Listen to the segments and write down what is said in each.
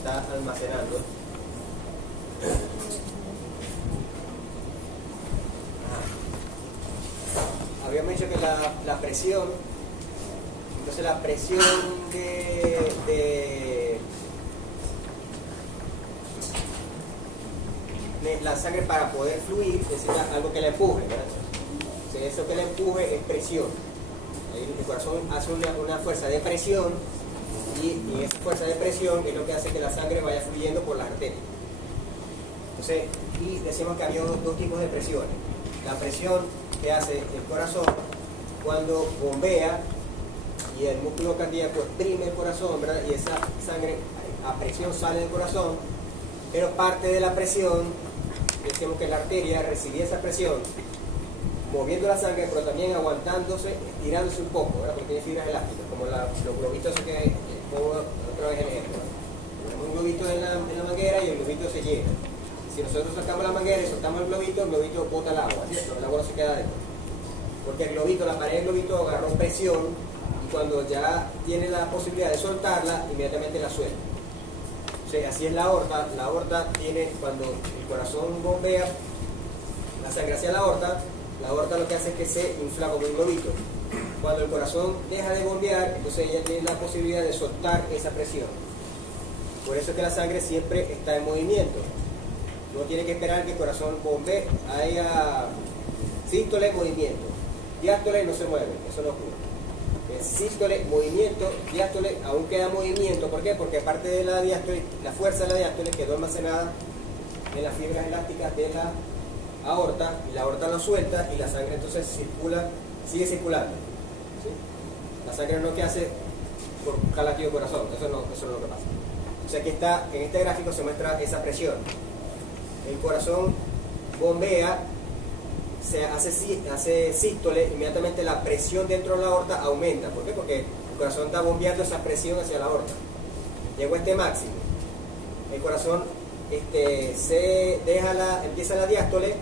está almacenando. Habíamos dicho que la presión, entonces la presión de la sangre para poder fluir necesita algo que la empuje, ¿verdad? O sea, eso que la empuje es presión. Ahí el corazón hace una fuerza de presión y esa fuerza de presión es lo que hace que la sangre vaya fluyendo por las arterias. Entonces, y decimos que había dos tipos de presiones. La presión que hace el corazón cuando bombea y el músculo cardíaco exprime el corazón, ¿verdad? Y esa sangre a presión sale del corazón, pero parte de la presión, decimos que la arteria recibía esa presión moviendo la sangre, pero también aguantándose, estirándose un poco, ¿verdad? Porque tiene fibras elásticas, como los globitos que pongo otra vez el ejemplo. Tenemos un globito en la manguera y el globito se llena. Si nosotros sacamos la manguera y soltamos el globito bota el agua, ¿cierto? El agua no se queda dentro. Porque el globito, la pared del globito agarró presión y cuando ya tiene la posibilidad de soltarla, inmediatamente la suelta. O sea, así es la aorta. La aorta tiene, cuando el corazón bombea la sangre hacia la aorta lo que hace es que se infla como un globito. Cuando el corazón deja de bombear, entonces ella tiene la posibilidad de soltar esa presión. Por eso es que la sangre siempre está en movimiento. No tiene que esperar que el corazón bombee, haya sístole, movimiento. Diástole no se mueve, eso no ocurre. Sístole, movimiento, diástole, aún queda movimiento. ¿Por qué? Porque parte de la diástole, la fuerza de la diástole quedó almacenada en las fibras elásticas de la aorta, y la aorta lo suelta y la sangre entonces sigue circulando. ¿Sí? La sangre no es que hace por cada latido de corazón, eso no es lo que pasa. O sea que en este gráfico se muestra esa presión. El corazón bombea, se hace sístole, inmediatamente la presión dentro de la aorta aumenta. ¿Por qué? Porque el corazón está bombeando esa presión hacia la aorta. Llegó a este máximo. El corazón empieza la diástole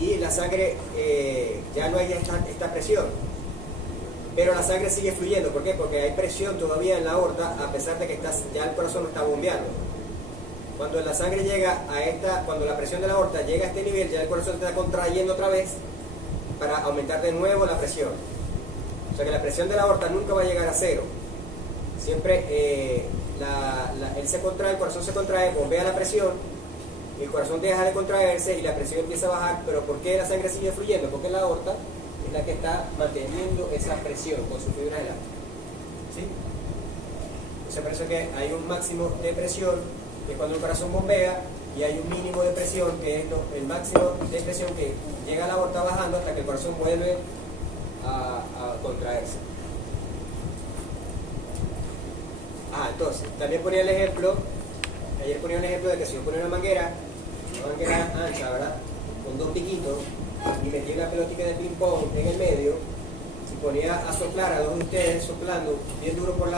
y la sangre, ya no hay esta presión. Pero la sangre sigue fluyendo. ¿Por qué? Porque hay presión todavía en la aorta, a pesar de que ya el corazón no está bombeando. Cuando la sangre llega cuando la presión de la aorta llega a este nivel, ya el corazón está contrayendo otra vez para aumentar de nuevo la presión. O sea que la presión de la aorta nunca va a llegar a cero. Siempre él se contrae, el corazón se contrae, bombea la presión, el corazón deja de contraerse y la presión empieza a bajar. Pero ¿por qué la sangre sigue fluyendo? Porque la aorta es la que está manteniendo esa presión con sus fibras elásticas. ¿Sí? Entonces por eso que hay un máximo de presión, que es cuando el corazón bombea, y hay un mínimo de presión, que es el máximo de presión que llega a la aorta bajando hasta que el corazón vuelve a contraerse. Entonces, también ponía el ejemplo, ayer ponía un ejemplo de que si yo ponía una manguera ancha, ¿verdad? Con dos piquitos, y metía una pelotita de ping pong en el medio, si ponía a soplar a dos de ustedes soplando bien duro por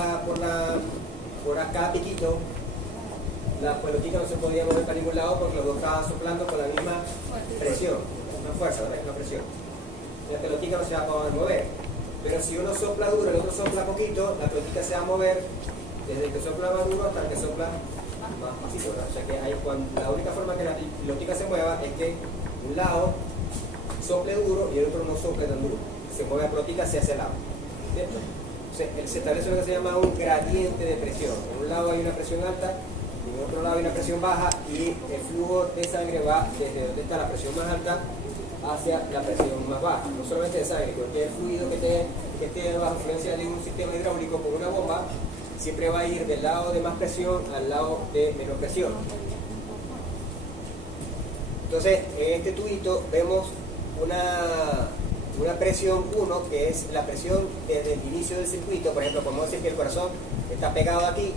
cada piquito, la pelotita no se podía mover para ningún lado porque los dos estaban soplando con la misma presión, una fuerza, ¿verdad? Una presión. La pelotita no se va a poder mover. Pero si uno sopla duro y el otro sopla poquito, la pelotita se va a mover desde el que sopla más duro hasta el que sopla más pasito, ¿verdad? O sea que la única forma que la pelotita se mueva es que un lado sople duro y el otro no sople tan duro. Se mueve la pelotita hacia ese lado, ¿cierto? Entonces, se establece lo que se llama un gradiente de presión. En un lado hay una presión alta, en otro lado hay una presión baja, y el flujo de sangre va desde donde está la presión más alta hacia la presión más baja. No solamente de sangre, cualquier fluido que esté bajo influencia de un sistema hidráulico con una bomba, siempre va a ir del lado de más presión al lado de menor presión. Entonces, en este tubito vemos una presión 1, que es la presión desde el inicio del circuito. Por ejemplo, podemos decir que el corazón está pegado aquí,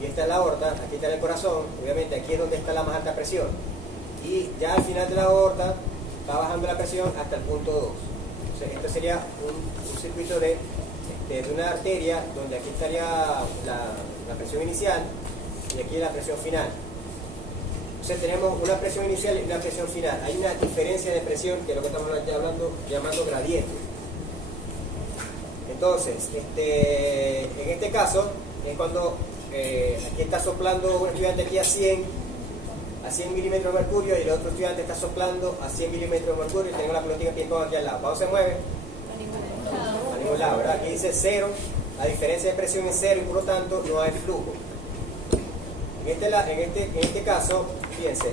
y esta es la aorta, aquí está el corazón, obviamente aquí es donde está la más alta presión, y ya al final de la aorta va bajando la presión hasta el punto 2. O sea, esto sería un circuito de una arteria, donde aquí estaría la presión inicial y aquí la presión final. Entonces tenemos una presión inicial y una presión final. Hay una diferencia de presión, que es lo que estamos llamando gradiente. Entonces, en este caso es cuando aquí está soplando un estudiante aquí a 100 milímetros de mercurio y el otro estudiante está soplando a 100 milímetros de mercurio y tengo la pelotica ping-pong aquí al lado. ¿Para dónde se mueve? A ningún lado, ¿verdad? Aquí dice 0, la diferencia de presión es 0 y por lo tanto no hay flujo. En este caso, fíjense,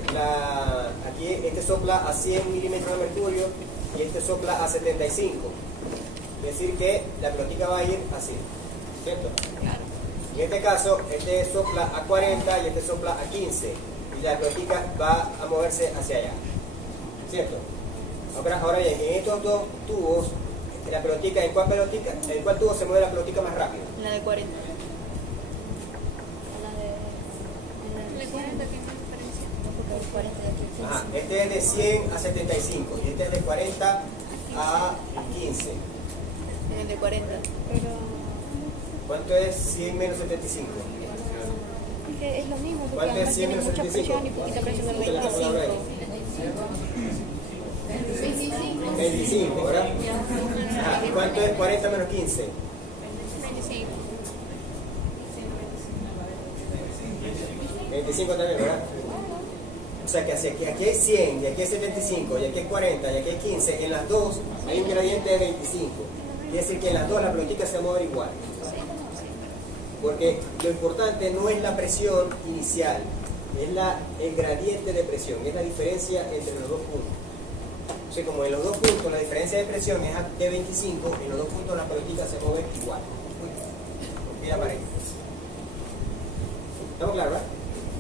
aquí este sopla a 100 milímetros de mercurio y este sopla a 75. Es decir que la pelotica va a ir así, ¿cierto? Claro. En este caso, este sopla a 40 y este sopla a 15 y la pelotica va a moverse hacia allá, ¿cierto? Ahora bien, en estos dos tubos, la pelotica, ¿en cuál tubo se mueve la pelotica más rápido? La de 40. La de 40 tiene diferencia. Porque el 40 de aquí es 15. Ajá, este es de 100 a 75 y este es de 40 a 15. En el de 40. Pero ¿Cuánto es 100 menos 75? es que es lo mismo, porque ¿Cuánto es además 100 tiene menos mucha 75? presión y poquita presión del Busca la calculadora ahí. 25. 25, ¿verdad? Ajá, ¿y cuánto es 40 menos 15? 25. 25 también, ¿verdad? O sea que aquí hay 100, y aquí hay 75, y aquí hay 40, y aquí hay 15. En las dos hay un gradiente de 25. Quiere decir que en las dos la pelotica se mueve igual. Porque lo importante no es la presión inicial, es el gradiente de presión, es la diferencia entre los dos puntos. O sea, como en los dos puntos la diferencia de presión es de 25, en los dos puntos la pelotica se mueve igual. Mira para ahí. ¿Estamos claros, verdad?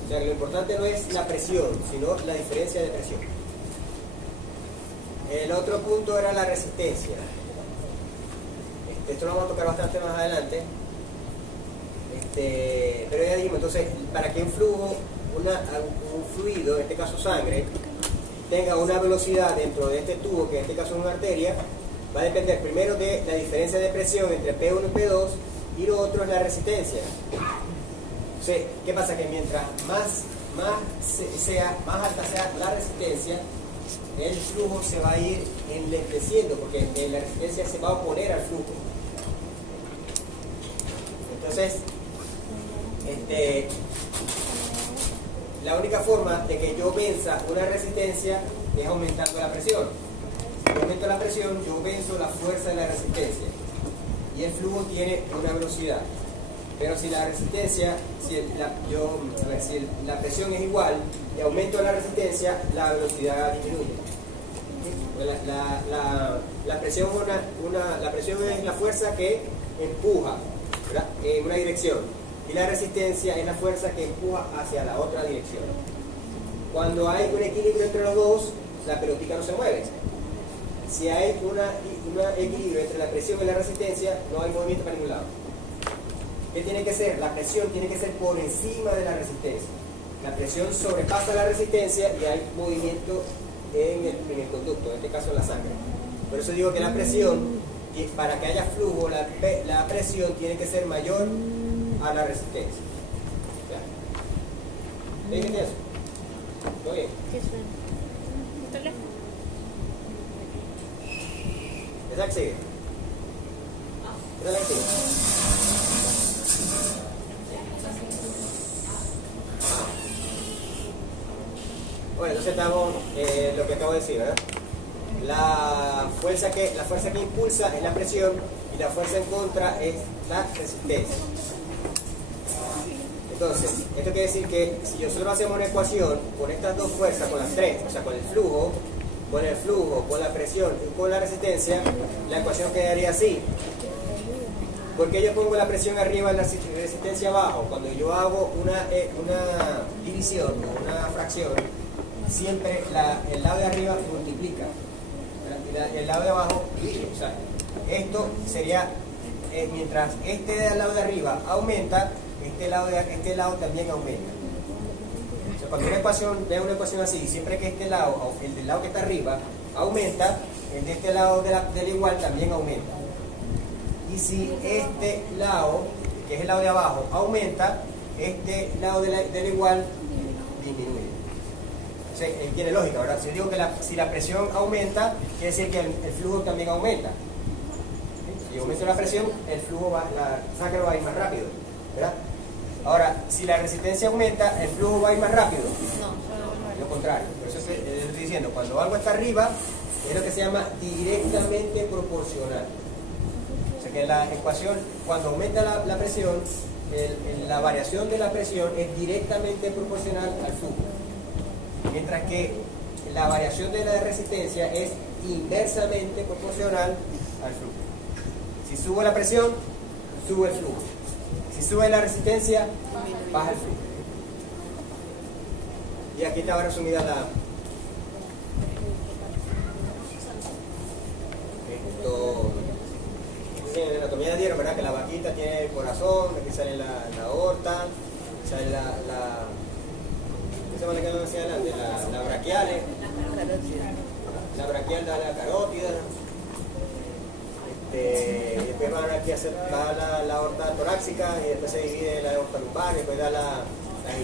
O sea, que lo importante no es la presión, sino la diferencia de presión. El otro punto era la resistencia. Esto lo vamos a tocar bastante más adelante. Pero ya dijimos, entonces, para que un flujo, un fluido, en este caso sangre, tenga una velocidad dentro de este tubo, que en este caso es una arteria, va a depender primero de la diferencia de presión entre P1 y P2 y lo otro es la resistencia. Entonces, ¿qué pasa? Que mientras más alta sea la resistencia, el flujo se va a ir enlenteciendo porque la resistencia se va a oponer al flujo. Entonces, la única forma de que yo venza una resistencia es aumentando la presión. Si yo aumento la presión, yo venzo la fuerza de la resistencia y el flujo tiene una velocidad. Pero si la resistencia, si la presión es igual y aumento la resistencia, la velocidad disminuye. La presión es la fuerza que empuja, ¿verdad?, en una dirección, y la resistencia es la fuerza que empuja hacia la otra dirección. Cuando hay un equilibrio entre los dos, la pelotica no se mueve. Si hay un equilibrio entre la presión y la resistencia, no hay movimiento para ningún lado. ¿Qué tiene que ser? La presión tiene que ser por encima de la resistencia. La presión sobrepasa la resistencia y hay movimiento en el conducto, en este caso en la sangre. Por eso digo que la presión, para que haya flujo, la presión tiene que ser mayor a la resistencia. ¿Entiendes eso? ¿Todo bien? ¿Qué suena? ¿Un teléfono? ¿Esa que sigue? ¿Esa es la que sigue? Bueno, entonces estamos lo que acabo de decir, ¿verdad? La fuerza que impulsa es la presión y la fuerza en contra es la resistencia. Entonces, esto quiere decir que si nosotros hacemos una ecuación con estas dos fuerzas, con las tres, o sea, con el flujo, con la presión y con la resistencia, la ecuación quedaría así. ¿Por qué yo pongo la presión arriba y la resistencia abajo? Cuando yo hago una división o una fracción, siempre el lado de arriba se multiplica y el lado de abajo divide. O sea, esto sería, mientras este del lado de arriba aumenta, este lado también aumenta. O sea, cuando veo una ecuación así, siempre que este lado, el del lado que está arriba, aumenta, el de este lado del igual también aumenta. Y si este lado, que es el lado de abajo, aumenta, este lado del igual disminuye. Tiene lógica, ¿verdad? Si yo digo que si la presión aumenta, quiere decir que el flujo también aumenta. Si yo aumento la presión, el flujo la sangre va a ir más rápido, ¿verdad? Ahora, si la resistencia aumenta, el flujo va a ir más rápido. No, Lo contrario. Por eso es que les estoy diciendo, cuando algo está arriba, es lo que se llama directamente proporcional. O sea que la ecuación, cuando aumenta la presión, la variación de la presión es directamente proporcional al flujo. Mientras que la variación de la resistencia es inversamente proporcional al flujo. Si sube la presión, sube el flujo. Si sube la resistencia, baja el flujo. Y aquí está resumida en la anatomía dieron, ¿verdad? Que la vaquita tiene el corazón, aquí sale la aorta, sale ¿qué se llama que decía adelante? La braquiales, la braquial da la carótida, y después van aquí va la aorta torácica, y después se divide la aorta lumbar, y después da la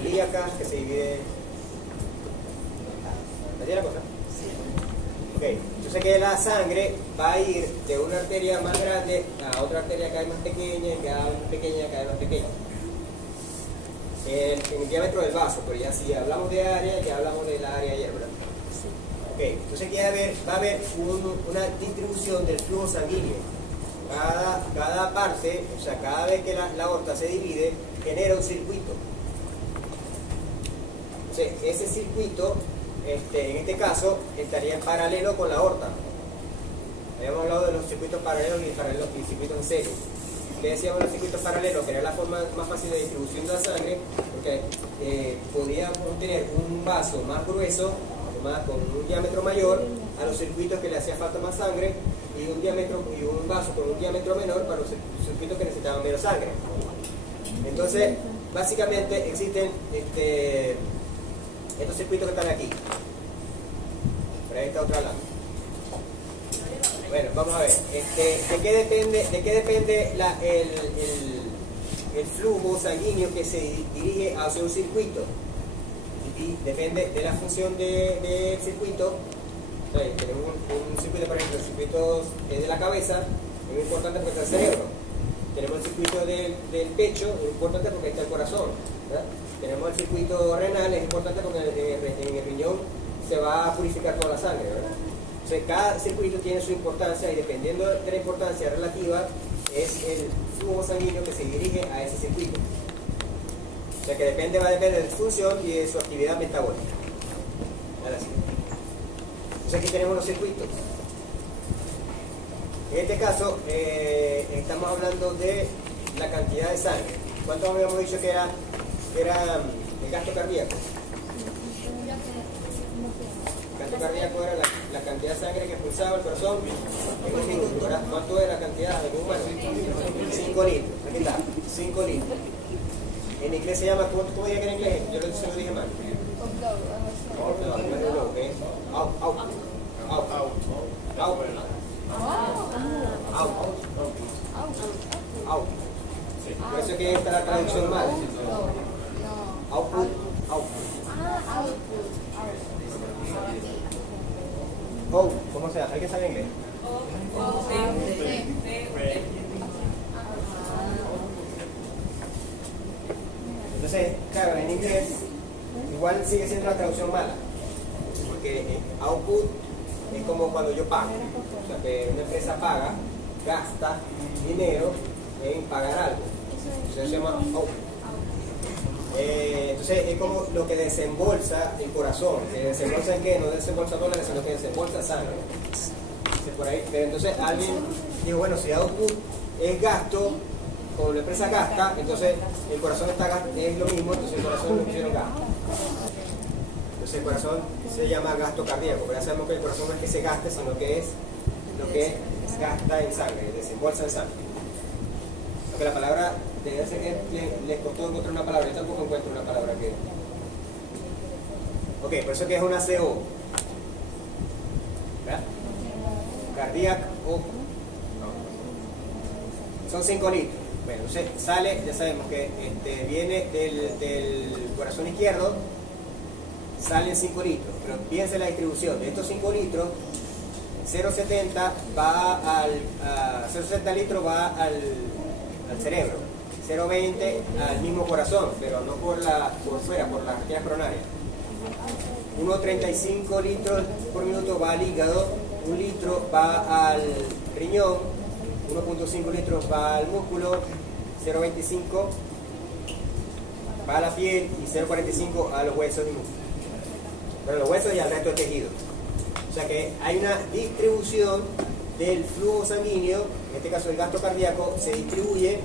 ilíaca, que se divide. ¿Entiendes la cosa? Okay. Yo sé que la sangre va a ir de una arteria más grande a otra arteria cada vez más pequeña, y cada vez más pequeña, cada vez más pequeña. En el diámetro del vaso, pero ya si hablamos de área, ya hablamos del área ayer, ¿verdad? Okay. Entonces va a haber una distribución del flujo sanguíneo. Cada parte, o sea, cada vez que la aorta se divide, genera un circuito. Entonces, ese circuito, en este caso, estaría en paralelo con la aorta. Habíamos hablado de los circuitos paralelos y circuitos en serie. ¿Qué decíamos de los circuitos paralelos? Que era la forma más fácil de distribución de la sangre, porque podíamos tener un vaso más grueso, con un diámetro mayor, a los circuitos que le hacía falta más sangre, y un vaso con un diámetro menor para los circuitos que necesitaban menos sangre. Entonces, básicamente existen estos circuitos que están aquí. Por ahí está otra lámina. Bueno, vamos a ver. ¿De qué depende el flujo sanguíneo que se dirige hacia un circuito? Y depende de la función del circuito. O sea, tenemos un circuito, por ejemplo, el circuito de la cabeza es muy importante porque está el cerebro. Tenemos el circuito del pecho, es importante porque está el corazón, ¿verdad? Tenemos el circuito renal, es importante porque en el riñón se va a purificar toda la sangre, ¿verdad? Entonces, cada circuito tiene su importancia y dependiendo de la importancia relativa es el flujo sanguíneo que se dirige a ese circuito. O sea que va a depender de su función y de su actividad metabólica. Ahora sí. Entonces aquí tenemos los circuitos. En este caso estamos hablando de la cantidad de sangre. ¿Cuánto habíamos dicho que era el gasto cardíaco? El gasto cardíaco era la cantidad de sangre que expulsaba el corazón en un minuto, ¿verdad? ¿Cuánto era la cantidad de un humano? 5 litros. Aquí está, 5 litros. En inglés se llama, ¿cómo diría que en inglés? Yo se lo dije mal. Por eso que esta es la traducción mal. Output. ¿Cómo se llama? ¿Alguien sabe inglés? Entonces, claro, en inglés igual sigue siendo la traducción mala, porque output es como cuando yo pago, o sea que una empresa gasta dinero en pagar algo, entonces se llama output. Entonces es como lo que desembolsa el corazón, que desembolsa en qué, no desembolsa dólares, sino que desembolsa sangre. Por ahí. Pero entonces alguien dijo, bueno, si output es gasto, como la empresa gasta, entonces el corazón es lo mismo, entonces el corazón lo pusieron gasto. Entonces el corazón se llama gasto cardíaco, pero ya sabemos que el corazón no es que se gaste, sino que es lo que gasta en sangre, desembolsa en sangre. Porque la palabra, debe ser que les costó encontrar una palabra, yo tampoco encuentro una palabra que... Ok, por eso que es una CO. ¿Verdad? Cardiac O. Son 5 litros. Bueno, entonces sale, ya sabemos que viene del corazón izquierdo, salen 5 litros, pero fíjense la distribución. De estos 5 litros, 0,70 litros va al cerebro, 0,20 al mismo corazón, pero no por fuera, por las arterias coronarias. 1,35 litros por minuto va al hígado, 1 litro va al riñón, 1,5 litros va al músculo, 0,25 va a la piel y 0,45 a los huesos y músculos. Bueno, los huesos y al resto del tejido. O sea que hay una distribución del flujo sanguíneo, en este caso el gasto cardíaco, se distribuye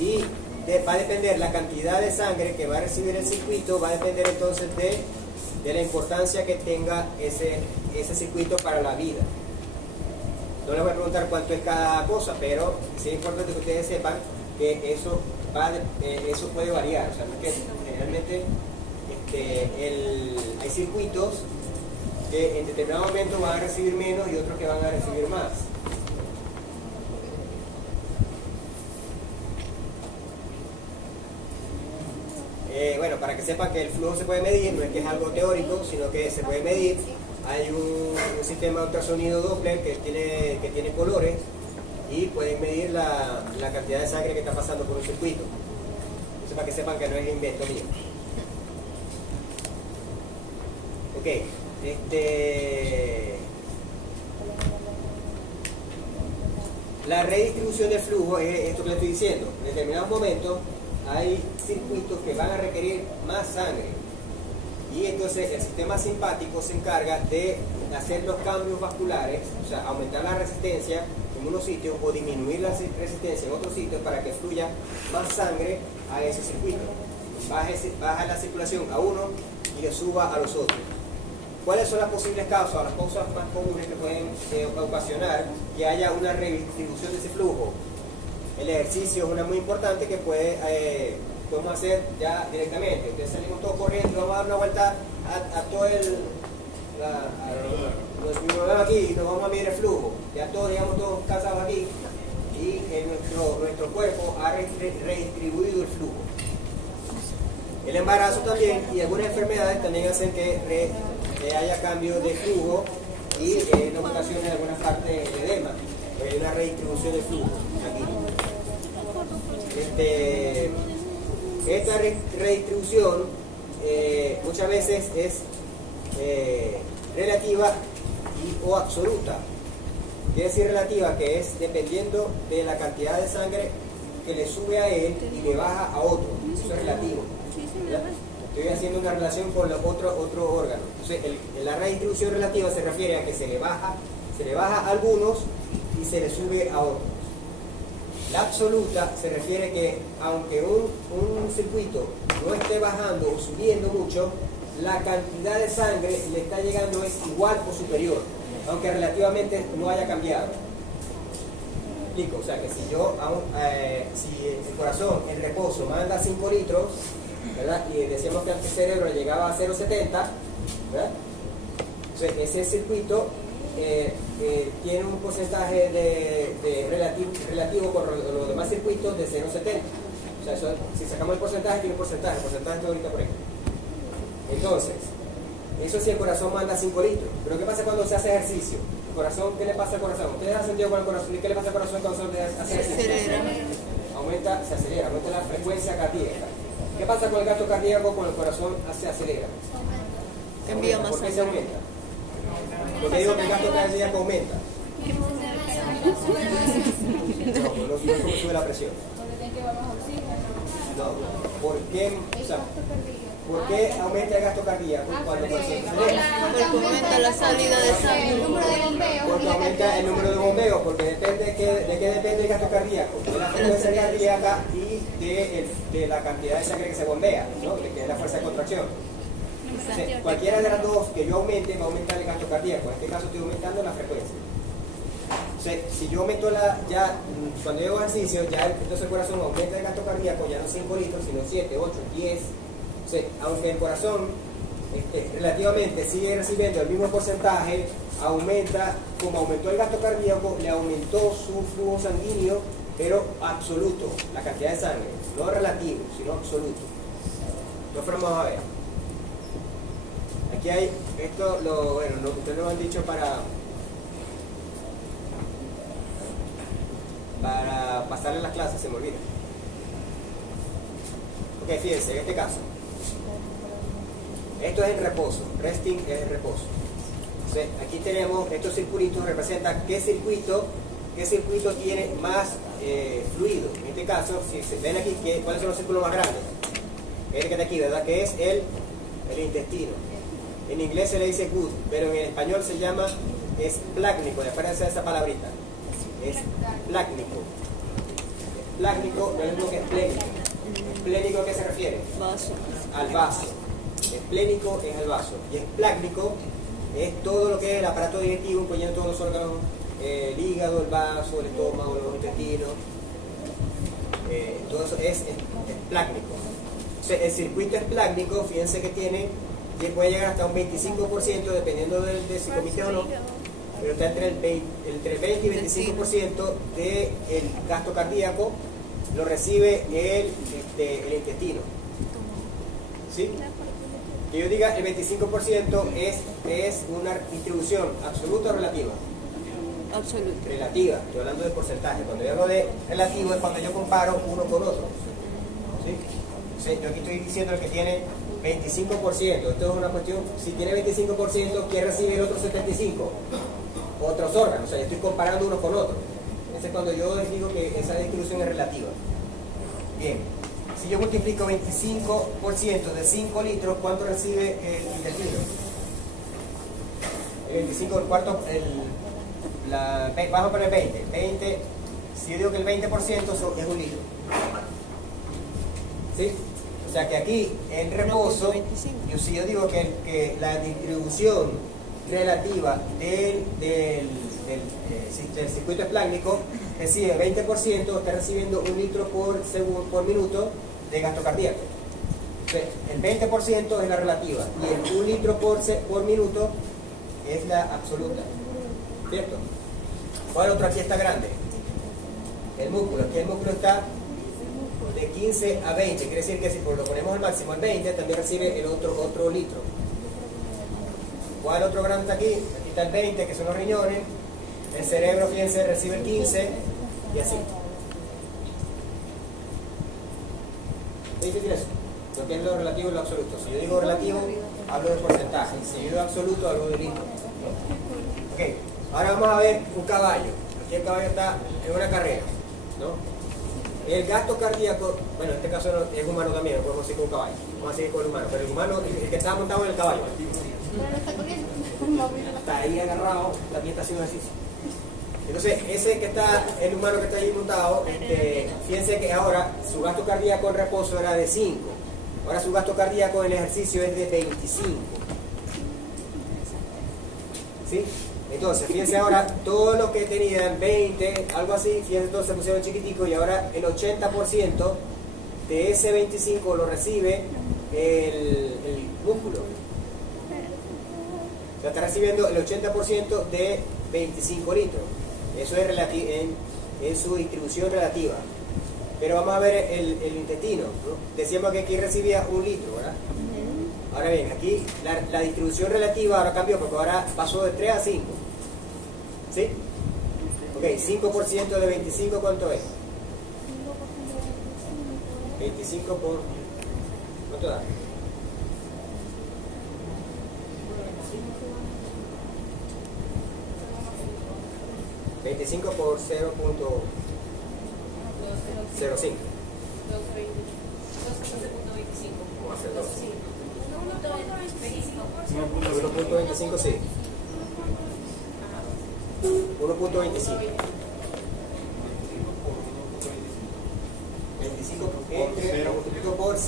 y va a depender la cantidad de sangre que va a recibir el circuito, va a depender entonces de la importancia que tenga ese circuito para la vida. No les voy a preguntar cuánto es cada cosa, pero sí es importante que ustedes sepan que eso puede variar. O sea, no es que generalmente hay circuitos que en determinado momento van a recibir menos y otros que van a recibir más. Bueno, para que sepan que el flujo se puede medir, no es que es algo teórico, sino que se puede medir. Hay un sistema de ultrasonido Doppler que tiene colores y pueden medir la cantidad de sangre que está pasando por un circuito. Eso para que sepan que no es invento mío. Ok, la redistribución del flujo es esto que le estoy diciendo. En determinados momentos hay circuitos que van a requerir más sangre y entonces el sistema simpático se encarga de hacer los cambios vasculares, o sea, aumentar la resistencia en unos sitios o disminuir la resistencia en otros sitios para que fluya más sangre a ese circuito. Baja la circulación a uno y le suba a los otros. ¿Cuáles son las posibles causas, las causas más comunes que pueden ocasionar que haya una redistribución de ese flujo? El ejercicio es una muy importante que podemos hacer ya directamente. Entonces salimos todos corriendo y vamos a dar una vuelta a todo nos movemos aquí y nos vamos a medir el flujo. Ya todos llegamos todos cansados aquí y nuestro cuerpo ha redistribuido el flujo. El embarazo también y algunas enfermedades también hacen que haya cambio de flujo y en ocasiones en algunas partes de edema. Hay una redistribución de flujo aquí. Esta redistribución muchas veces es relativa o absoluta. Quiere decir relativa, que es dependiendo de la cantidad de sangre que le sube a él y le baja a otro. Eso es relativo. ¿Ya? Estoy haciendo una relación con los otro órgano. Entonces, la redistribución relativa se refiere a que se le baja a algunos y se le sube a otros. La absoluta se refiere que aunque un circuito no esté bajando o subiendo mucho, la cantidad de sangre le está llegando es igual o superior, aunque relativamente no haya cambiado. ¿Me explico? O sea que si el corazón en reposo manda 5 litros, ¿verdad? Y decíamos que al cerebro llegaba a 0,70, ¿verdad? Entonces ese circuito tiene un porcentaje relativo con los demás circuitos de 0,70. O sea, si sacamos el porcentaje, tiene un porcentaje. El porcentaje está ahorita por ahí. Entonces, eso si el corazón manda 5 litros. Pero ¿qué pasa cuando se hace ejercicio? ¿El corazón, qué le pasa al corazón? ¿Ustedes han sentido con el corazón? ¿Y qué le pasa al corazón cuando se hace ejercicio? Se acelera, aumenta la frecuencia cardíaca. ¿Qué pasa con el gasto cardíaco cuando el corazón se acelera? Envía más ¿Por qué se sangre. aumenta? Porque digo que el gasto cardíaco aumenta. No es como sube la presión. No. ¿Por qué aumenta el gasto cardíaco cuando el corazón se acelera? Porque aumenta la salida de sangre. Porque aumenta el número de bombeos, porque depende de qué depende el gasto cardíaco, de la frecuencia cardíaca y de la cantidad de sangre que se bombea, ¿no? Que es la fuerza de contracción. Entonces, cualquiera de las dos que yo aumente va a aumentar el gasto cardíaco. En este caso estoy aumentando la frecuencia. Entonces, si yo aumento cuando yo hago ejercicio, entonces el corazón aumenta el gasto cardíaco, ya no 5 litros, sino 7, 8, 10. Entonces, aunque el corazón relativamente sigue recibiendo el mismo porcentaje, aumenta, como aumentó el gasto cardíaco, le aumentó su flujo sanguíneo, pero absoluto, la cantidad de sangre, no relativo, sino absoluto. Nosotros vamos a ver. Aquí hay, lo que ustedes nos han dicho para pasarle las clases, se me olvida. Ok, fíjense, en este caso, esto es en reposo, resting es en reposo. Entonces, aquí tenemos estos circulitos, representan qué circuito tiene más fluido. En este caso, si se ven aquí, ¿cuáles son los círculos más grandes? El que está aquí, ¿verdad? Que es el intestino. En inglés se le dice gut, pero en español se llama esplácnico. Acuérdense de esa palabrita. Esplácnico. Esplácnico no es lo mismo que esplénico. ¿Esplénico a qué se refiere? Vaso. Al vaso. Esplénico es el vaso. Y esplácnico es todo lo que es el aparato digestivo, incluyendo todos los órganos, el hígado, el vaso, el estómago, los intestinos. Todo eso es esplácnico. Entonces, el circuito esplácnico, fíjense que puede llegar hasta un 25%, dependiendo de si comiste o no, pero está entre el 20 y 25% del gasto cardíaco lo recibe el intestino. ¿Sí? Que yo diga el 25% es una distribución absoluta o relativa. Absoluto. Relativa, estoy hablando de porcentaje. Cuando yo hablo de relativo es cuando yo comparo uno con otro. ¿Sí? Entonces, yo aquí estoy diciendo el que tiene 25%. Esto es una cuestión, si tiene 25%, ¿quién recibe el otro 75%? Otros órganos, o sea, yo estoy comparando unos con otros. Ese es cuando yo les digo que esa distribución es relativa. Bien, si yo multiplico 25% de 5 litros, ¿cuánto recibe el intestino? El 25, el cuarto, vamos a poner 20. Si yo digo que el 20% es un litro. ¿Sí? O sea que aquí en reposo, si yo digo que la distribución relativa del circuito esplácnico recibe 20%, está recibiendo 1 litro por minuto de gasto cardíaco. Entonces, el 20% es la relativa y el 1 litro por minuto es la absoluta. ¿Cierto? ¿Cuál otro aquí está grande? El músculo. Aquí el músculo está de 15 a 20, quiere decir que si lo ponemos al máximo el 20, también recibe el otro litro. ¿Cuál otro grande está aquí? Aquí está el 20, que son los riñones. El cerebro, fíjense, recibe el 15 y así. ¿Es difícil eso? Lo que es lo relativo y lo absoluto. Si yo digo relativo, hablo de porcentaje. Si yo digo absoluto, hablo de litro. ¿No? Ok, ahora vamos a ver un caballo. Aquí el caballo está en una carrera, ¿no? El gasto cardíaco, bueno, en este caso es humano también, no podemos decir con un caballo, vamos a seguir con el humano, pero el humano, el que está montado en el caballo, está ahí agarrado, también está haciendo ejercicio. Entonces, ese que está, el humano que está ahí montado, fíjense que ahora su gasto cardíaco en reposo era de 5, ahora su gasto cardíaco en ejercicio es de 25. ¿Sí? Entonces, fíjense ahora, todo lo que tenían 20, algo así, fíjense, entonces se pusieron chiquitico y ahora el 80% de ese 25 lo recibe el músculo. O sea, está recibiendo el 80% de 25 litros. Eso es en su distribución relativa. Pero vamos a ver el intestino, ¿no? Decíamos que aquí recibía 1 litro, ¿verdad? Ahora bien, aquí la distribución relativa ahora cambió porque ahora pasó de 3 a 5. ¿Sí? Ok, 5% de 25, ¿cuánto es? 25 por... ¿cuánto da? 25 por 0.05. 1.25, sí. 1.25. 25 por 0.05.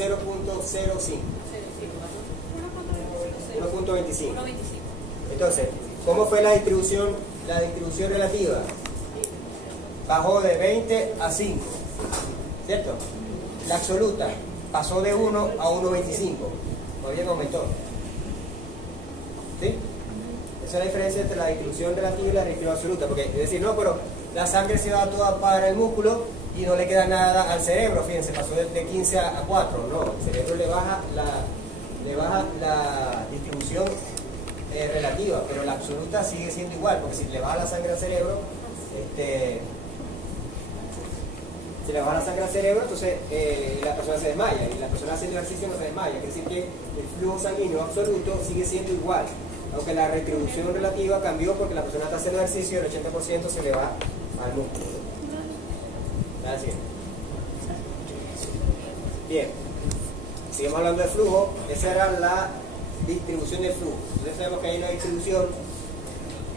1.25. Entonces, ¿cómo fue la distribución relativa? Bajó de 20 a 5, ¿cierto? La absoluta pasó de 1 a 1.25, todavía no aumentó. ¿Sí? Esa es la diferencia entre la distribución relativa y la distribución absoluta, porque es decir, no, pero la sangre se va toda para el músculo y no le queda nada al cerebro, fíjense, pasó de 15 a 4, no, el cerebro le baja la distribución relativa, pero la absoluta sigue siendo igual, porque si le baja la sangre al cerebro, se le baja la sangre al cerebro, entonces la persona se desmaya, y la persona haciendo ejercicio no se desmaya, quiere decir que el flujo sanguíneo absoluto sigue siendo igual, aunque la retribución relativa cambió porque la persona está haciendo ejercicio y el 80% se le va al músculo. Así. Bien, seguimos hablando de flujo. Esa era la distribución del flujo. Entonces sabemos que hay una distribución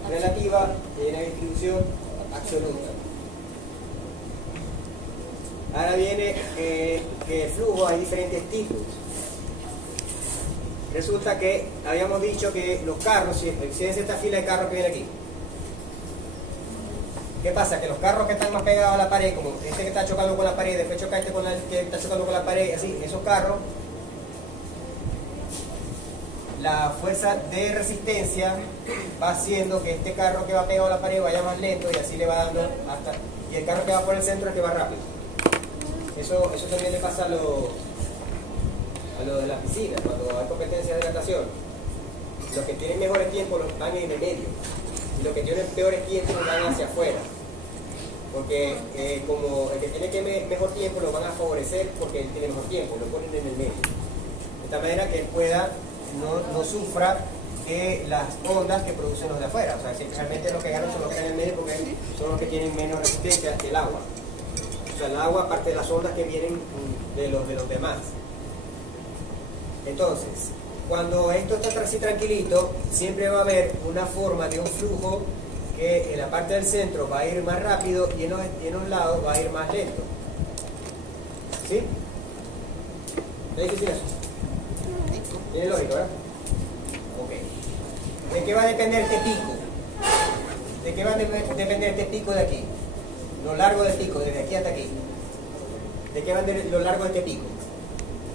relativa y hay una distribución absoluta. Ahora viene que el flujo hay diferentes tipos. Resulta que habíamos dicho que los carros, si es esta fila de carros que viene aquí, ¿qué pasa? Que los carros que están más pegados a la pared, como este que está chocando con la pared, después choca este que está chocando con la pared, así, esos carros, la fuerza de resistencia va haciendo que este carro que va pegado a la pared vaya más lento y así le va dando hasta... Y el carro que va por el centro es el que va rápido. Eso también le pasa a lo de la piscina, cuando hay competencias de natación. Los que tienen mejores tiempos los van en el medio y los que tienen peores tiempos van hacia afuera, porque como el que tiene mejor tiempo lo van a favorecer porque él tiene mejor tiempo, lo ponen en el medio, de tal manera que él pueda no sufra que las ondas que producen los de afuera. O sea, si realmente los que ganan son los que están en el medio porque son los que tienen menos resistencia que el agua. O sea, el agua aparte de las ondas que vienen de los demás. Entonces, cuando esto está así tranquilito, siempre va a haber una forma de un flujo que en la parte del centro va a ir más rápido y en un lado va a ir más lento. ¿Sí? ¿Es difícil eso? ¿Tiene lógica, verdad? Ok. ¿De qué va a depender este pico? ¿De qué va a depender este pico de aquí? Lo largo del pico, desde aquí hasta aquí. ¿De qué va a depender lo largo de este pico?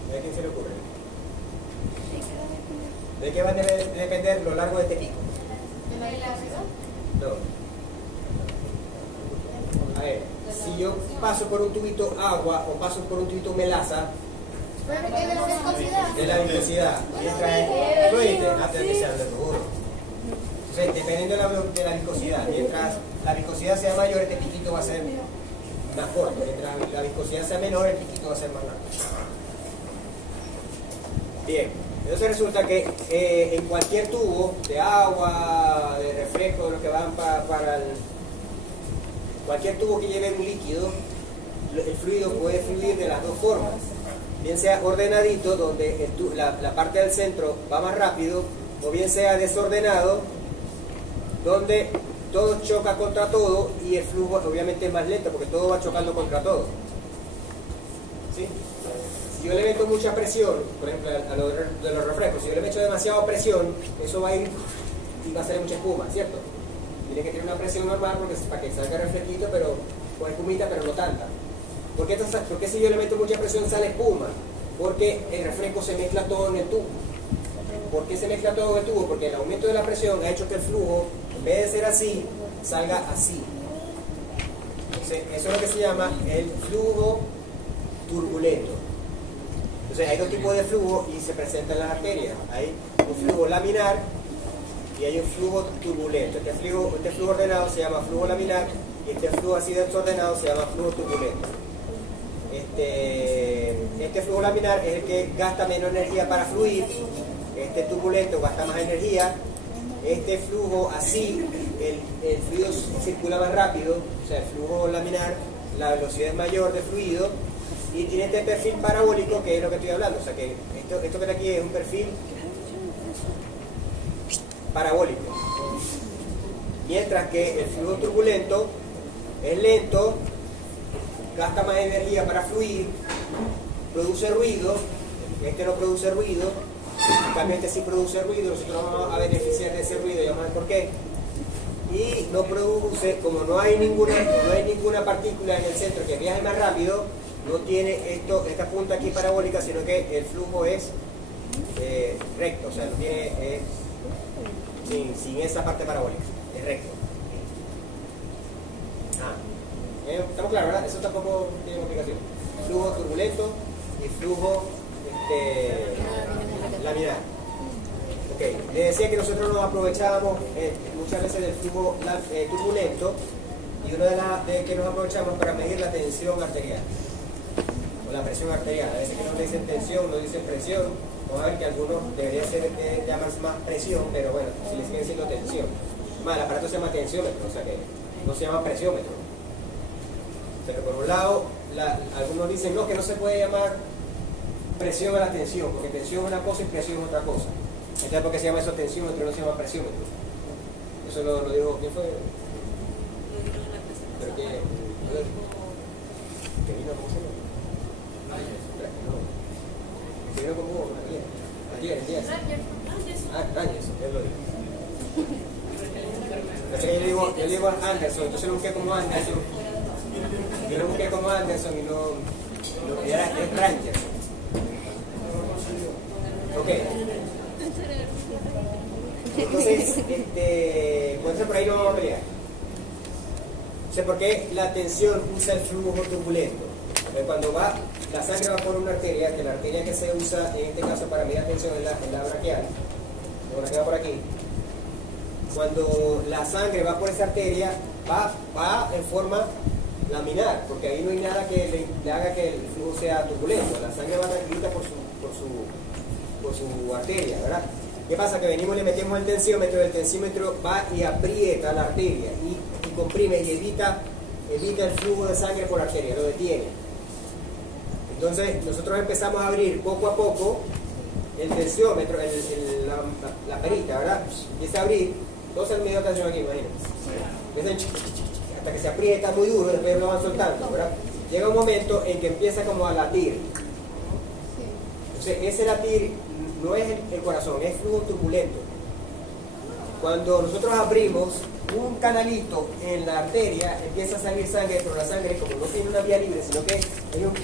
¿A quién se le ocurre? ¿De qué va a depender lo largo de este pico? ¿De la velocidad? No. A ver, si yo paso por un tubito agua o paso por un tubito melaza, de la viscosidad, mientras fluide, antes de que sea de seguro. Entonces, dependiendo de la viscosidad, mientras la viscosidad sea mayor, este piquito va a ser más corto, mientras la viscosidad sea menor, el piquito va a ser más largo. Bien. Entonces resulta que en cualquier tubo de agua, de refresco, de los que van para cualquier tubo que lleve un líquido, el fluido puede fluir de las dos formas. Bien sea ordenadito, donde la parte del centro va más rápido, o bien sea desordenado, donde todo choca contra todo y el flujo obviamente es más lento porque todo va chocando contra todo. ¿Sí? Si yo le meto mucha presión, por ejemplo a lo de los refrescos, si yo le meto demasiada presión, eso va a ir y va a salir mucha espuma, ¿cierto? Tiene que tener una presión normal para que salga refresquito, pero con espumita, pero no tanta. ¿Por qué si yo le meto mucha presión sale espuma? Porque el refresco se mezcla todo en el tubo. ¿Por qué se mezcla todo en el tubo? Porque el aumento de la presión ha hecho que el flujo, en vez de ser así, salga así. Entonces, eso es lo que se llama el flujo turbulento. Entonces hay dos tipos de flujo y se presentan en las arterias. Hay un flujo laminar y hay un flujo turbulento. Este flujo ordenado se llama flujo laminar y este flujo así desordenado se llama flujo turbulento. Este flujo laminar es el que gasta menos energía para fluir. Este turbulento gasta más energía. Este flujo así, el fluido circula más rápido, o sea, el flujo laminar, la velocidad es mayor de fluido. Y tiene este perfil parabólico, que es lo que estoy hablando. O sea que esto que está aquí es un perfil parabólico. Mientras que el flujo turbulento es lento, gasta más energía para fluir, produce ruido. Este no produce ruido, en cambio este sí produce ruido. Nosotros vamos a beneficiar de ese ruido y vamos a ver por qué. Y no produce, como no hay ninguna partícula en el centro que viaje más rápido, no tiene esta punta aquí parabólica, sino que el flujo es recto, o sea, no tiene sin esa parte parabólica, es recto. ¿Estamos claros, verdad? Eso tampoco tiene complicación. Flujo turbulento y flujo laminar. Okay. Le decía que nosotros nos aprovechábamos muchas veces del flujo turbulento y y uno de que nos aprovechamos para medir la tensión arterial o la presión arterial. A veces que no dicen tensión, no dicen presión. Vamos a ver que algunos debería ser llamarse más presión, pero bueno, si le siguen diciendo tensión. Más, el aparato se llama tensiómetro, o sea que no se llama presiómetro. O sea que por un lado, algunos dicen no, que no se puede llamar presión a la tensión, porque tensión es una cosa y presión es otra cosa. Entonces, ¿por qué se llama eso tensiómetro y no se llama presiómetro? Eso lo dijo, ¿quién fue? Pero que vino, ¿cómo se llama? Que vino como ayer. Rangers, él lo dijo. Yo le digo a Anderson, entonces lo busqué como Anderson. Yo lo busqué como Anderson y no era Rangers. Ok. Entonces, entonces por ahí no vamos a pelear. O sea, ¿por qué la tensión usa el flujo turbulento? Cuando la sangre va por una arteria, que la arteria que se usa en este caso para medir la tensión es la braquial, como la que va por aquí. Cuando la sangre va por esa arteria, va en forma laminar, porque ahí no hay nada que le haga que el flujo sea turbulento. La sangre va tranquilita por su arteria, ¿verdad? ¿Qué pasa? Que venimos y le metemos el tensiómetro va y aprieta la arteria y comprime y evita el flujo de sangre por la arteria, lo detiene. Entonces nosotros empezamos a abrir poco a poco el tensiómetro, la perita, ¿verdad? Empieza a abrir, entonces el medio de tensión aquí, imagínense. Hasta que se aprieta muy duro, después lo van soltando, ¿verdad? Llega un momento en que empieza como a latir. Entonces ese latir no es el corazón, es flujo turbulento. Cuando nosotros abrimos un canalito en la arteria, empieza a salir sangre, pero la sangre, como no tiene una vía libre, sino que es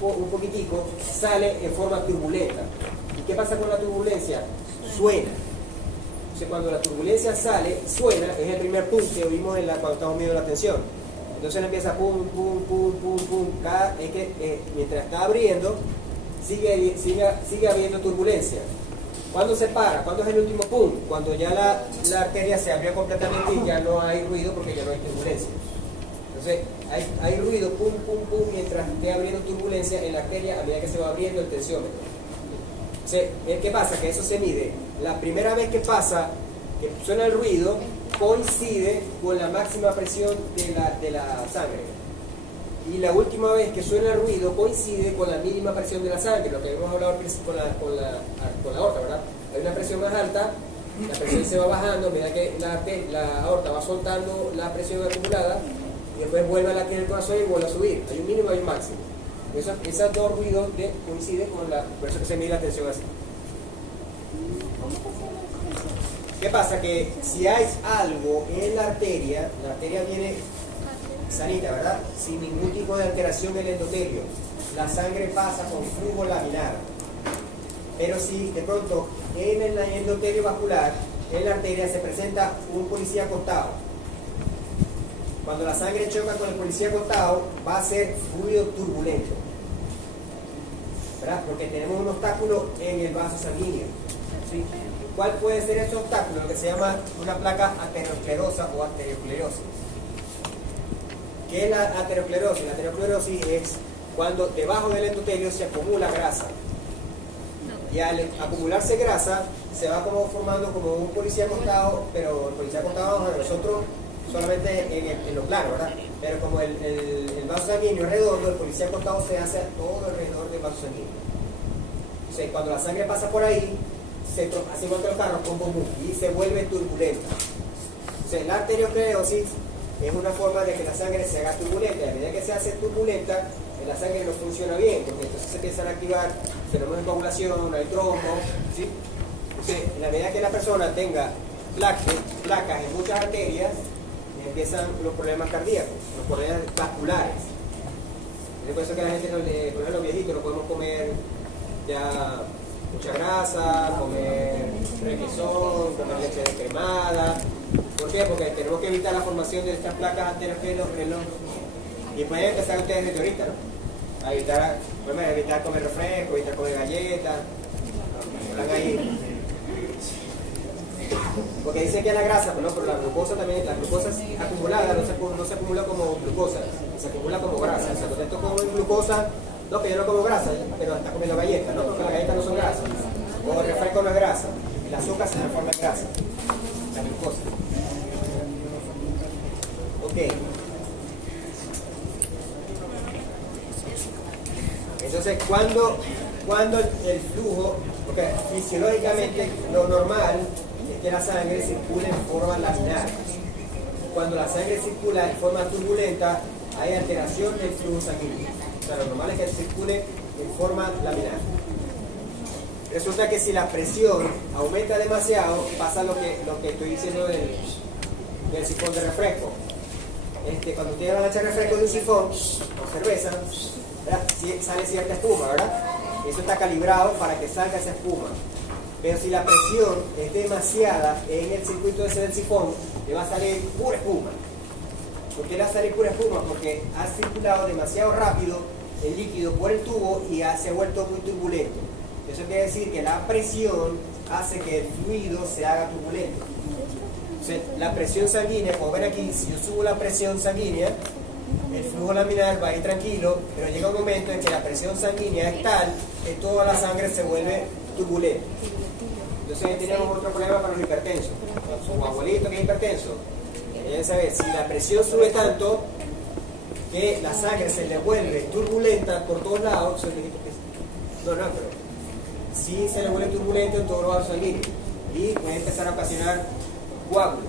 un poquitico, sale en forma turbulenta. ¿Y qué pasa con la turbulencia? Suena. Entonces cuando la turbulencia sale, suena, es el primer pum que oímos cuando estamos midiendo la tensión. Entonces empieza pum, pum, pum, pum, pum. Mientras está abriendo, sigue habiendo turbulencia. ¿Cuándo se para? ¿Cuándo es el último pum? Cuando ya la arteria se abrió completamente y ya no hay ruido porque ya no hay turbulencia. Entonces hay ruido, pum, pum, pum, mientras esté abriendo turbulencia en la arteria a medida que se va abriendo el tensiómetro. Entonces, ¿qué pasa? Que eso se mide. La primera vez que pasa, que suena el ruido, coincide con la máxima presión de la sangre. Y la última vez que suena el ruido coincide con la mínima presión de la sangre, lo que hemos hablado con la aorta, ¿verdad? Hay una presión más alta, la presión se va bajando a medida que la aorta va soltando la presión acumulada y después vuelve a latir el corazón y vuelve a subir. Hay un mínimo y un máximo. Esos dos ruidos coinciden con por eso que se mide la tensión así. ¿Qué pasa? Que si hay algo en la arteria viene sanita, ¿verdad? Sin ningún tipo de alteración en el endotelio. La sangre pasa con flujo laminar. Pero si de pronto en el endotelio vascular, en la arteria, se presenta un policía acostado, cuando la sangre choca con el policía acostado, va a ser fluido turbulento, ¿verdad? Porque tenemos un obstáculo en el vaso sanguíneo, ¿sí? ¿Cuál puede ser ese obstáculo? Lo que se llama una placa aterosclerosa o arteriosclerosis. ¿Qué es la aterosclerosis? La aterosclerosis es cuando debajo del endotelio se acumula grasa. Y al acumularse grasa, se va como formando como un policía acostado, pero el policía acostado bajo de nosotros solamente en lo plano, ¿verdad? Pero como el vaso sanguíneo es redondo, el policía acostado se hace todo alrededor del vaso sanguíneo. Entonces, cuando la sangre pasa por ahí, así igual que los carros, y se vuelve turbulenta. Entonces, la arteriosclerosis es una forma de que la sangre se haga turbulenta, y a medida que se hace turbulenta, la sangre no funciona bien, porque entonces se empiezan a activar fenómenos de coagulación, hay trombo, ¿sí? Entonces, en la medida que la persona tenga placas en muchas arterias, empiezan los problemas cardíacos, los problemas vasculares. Es por eso que la gente, por ejemplo, los viejitos no podemos comer ya mucha grasa, comer requesón, comer leche descremada. ¿Por qué? Porque tenemos que evitar la formación de estas placas aterosclerosas. Y pueden empezar ustedes desde ahorita, ¿no? A evitar comer refresco, evitar comer galletas. Están ahí. Porque dice que la grasa, pero no, pero la glucosa también, la glucosa acumulada no se acumula como glucosa, se acumula como grasa. O sea, cuando esto como glucosa, no, que yo no como grasa, pero está comiendo galletas, ¿no? Porque las galletas no son grasas. O el refresco no es grasa. El azúcar se transforma en grasa. La glucosa. Ok. Entonces, cuando el flujo, porque fisiológicamente lo normal es que la sangre circule en forma laminar. Cuando la sangre circula en forma turbulenta, hay alteración del flujo sanguíneo. O sea, lo normal es que circule en forma laminar. Resulta que si la presión aumenta demasiado, pasa lo que estoy diciendo del sifón de refresco. Cuando ustedes van a echar refresco de un sifón o cerveza, ¿verdad? Sale cierta espuma, ¿verdad? Eso está calibrado para que salga esa espuma. Pero si la presión es demasiada en el circuito ese del sifón, le va a salir pura espuma. ¿Por qué le va a salir pura espuma? Porque ha circulado demasiado rápido el líquido por el tubo y se ha vuelto muy turbulento. Eso quiere decir que la presión hace que el fluido se haga turbulento. Entonces, la presión sanguínea, como ven aquí, si yo subo la presión sanguínea, el flujo laminar va a ir tranquilo, pero llega un momento en que la presión sanguínea es tal que toda la sangre se vuelve turbulenta. Entonces ahí tenemos otro problema para los hipertensos. Su abuelito que es hipertenso, deben saber, si la presión sube tanto que la sangre se le vuelve turbulenta por todos lados, pero sí se le vuelve turbulento en todos los vasos sanguíneos y puede empezar a ocasionar coágulos.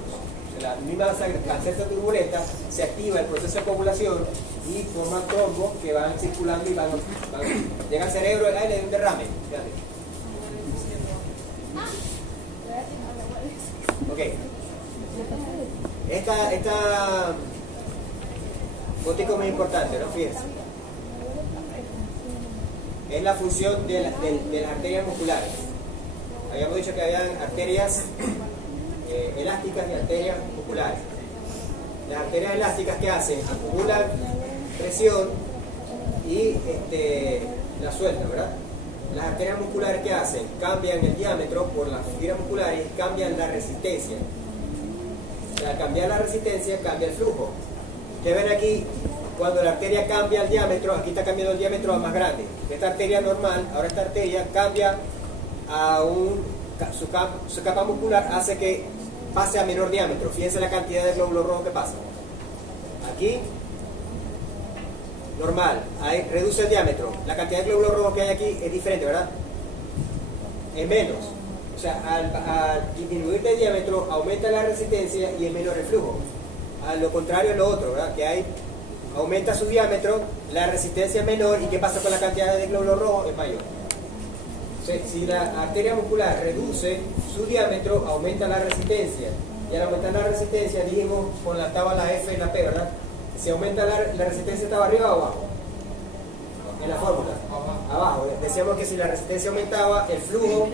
O sea, la misma sangre, al ser turbulenta, se activa el proceso de coagulación y forman trombos que van circulando y llega al cerebro y le da un derrame. Fíjate. Ok. Esta fotico muy importante, ¿no? Fíjense. Es la función de las arterias musculares. Habíamos dicho que habían arterias elásticas y arterias musculares. Las arterias elásticas, ¿qué hacen? Acumulan presión y la sueltan, ¿verdad? Las arterias musculares, ¿qué hacen? Cambian el diámetro por las fibras musculares y cambian la resistencia. Al cambiar la resistencia, cambia el flujo. ¿Qué ven aquí? Cuando la arteria cambia el diámetro, aquí está cambiando el diámetro a más grande. Esta arteria normal, ahora esta arteria cambia a su capa muscular, hace que pase a menor diámetro. Fíjense la cantidad de glóbulos rojos que pasa. Aquí, normal, ahí reduce el diámetro. La cantidad de glóbulos rojos que hay aquí es diferente, ¿verdad? Es menos. O sea, al disminuir el diámetro, aumenta la resistencia y es menor el flujo. A lo contrario, lo otro, ¿verdad? Que hay, aumenta su diámetro, la resistencia es menor, y ¿qué pasa con la cantidad de glóbulos rojos? Es mayor. Si la arteria muscular reduce su diámetro, aumenta la resistencia. Y al aumentar la resistencia, dijimos con la tabla F y la P, ¿verdad? Si aumenta la resistencia, ¿estaba arriba o abajo? En la fórmula. Abajo. Decíamos que si la resistencia aumentaba, el flujo.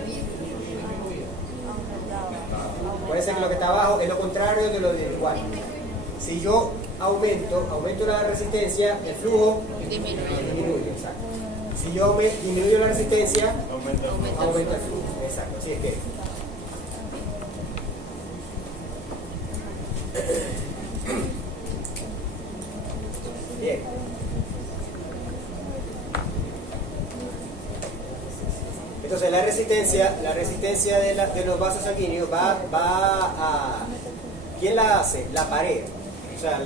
Puede ser que lo que está abajo es lo contrario de lo de igual. Si yo aumento la resistencia, el flujo disminuye. Exacto. Si yo disminuyo la resistencia, aumenta el flujo. Exacto. Así es que. Bien. Entonces la resistencia de los vasos sanguíneos va a... ¿Quién la hace? La pared. O sea,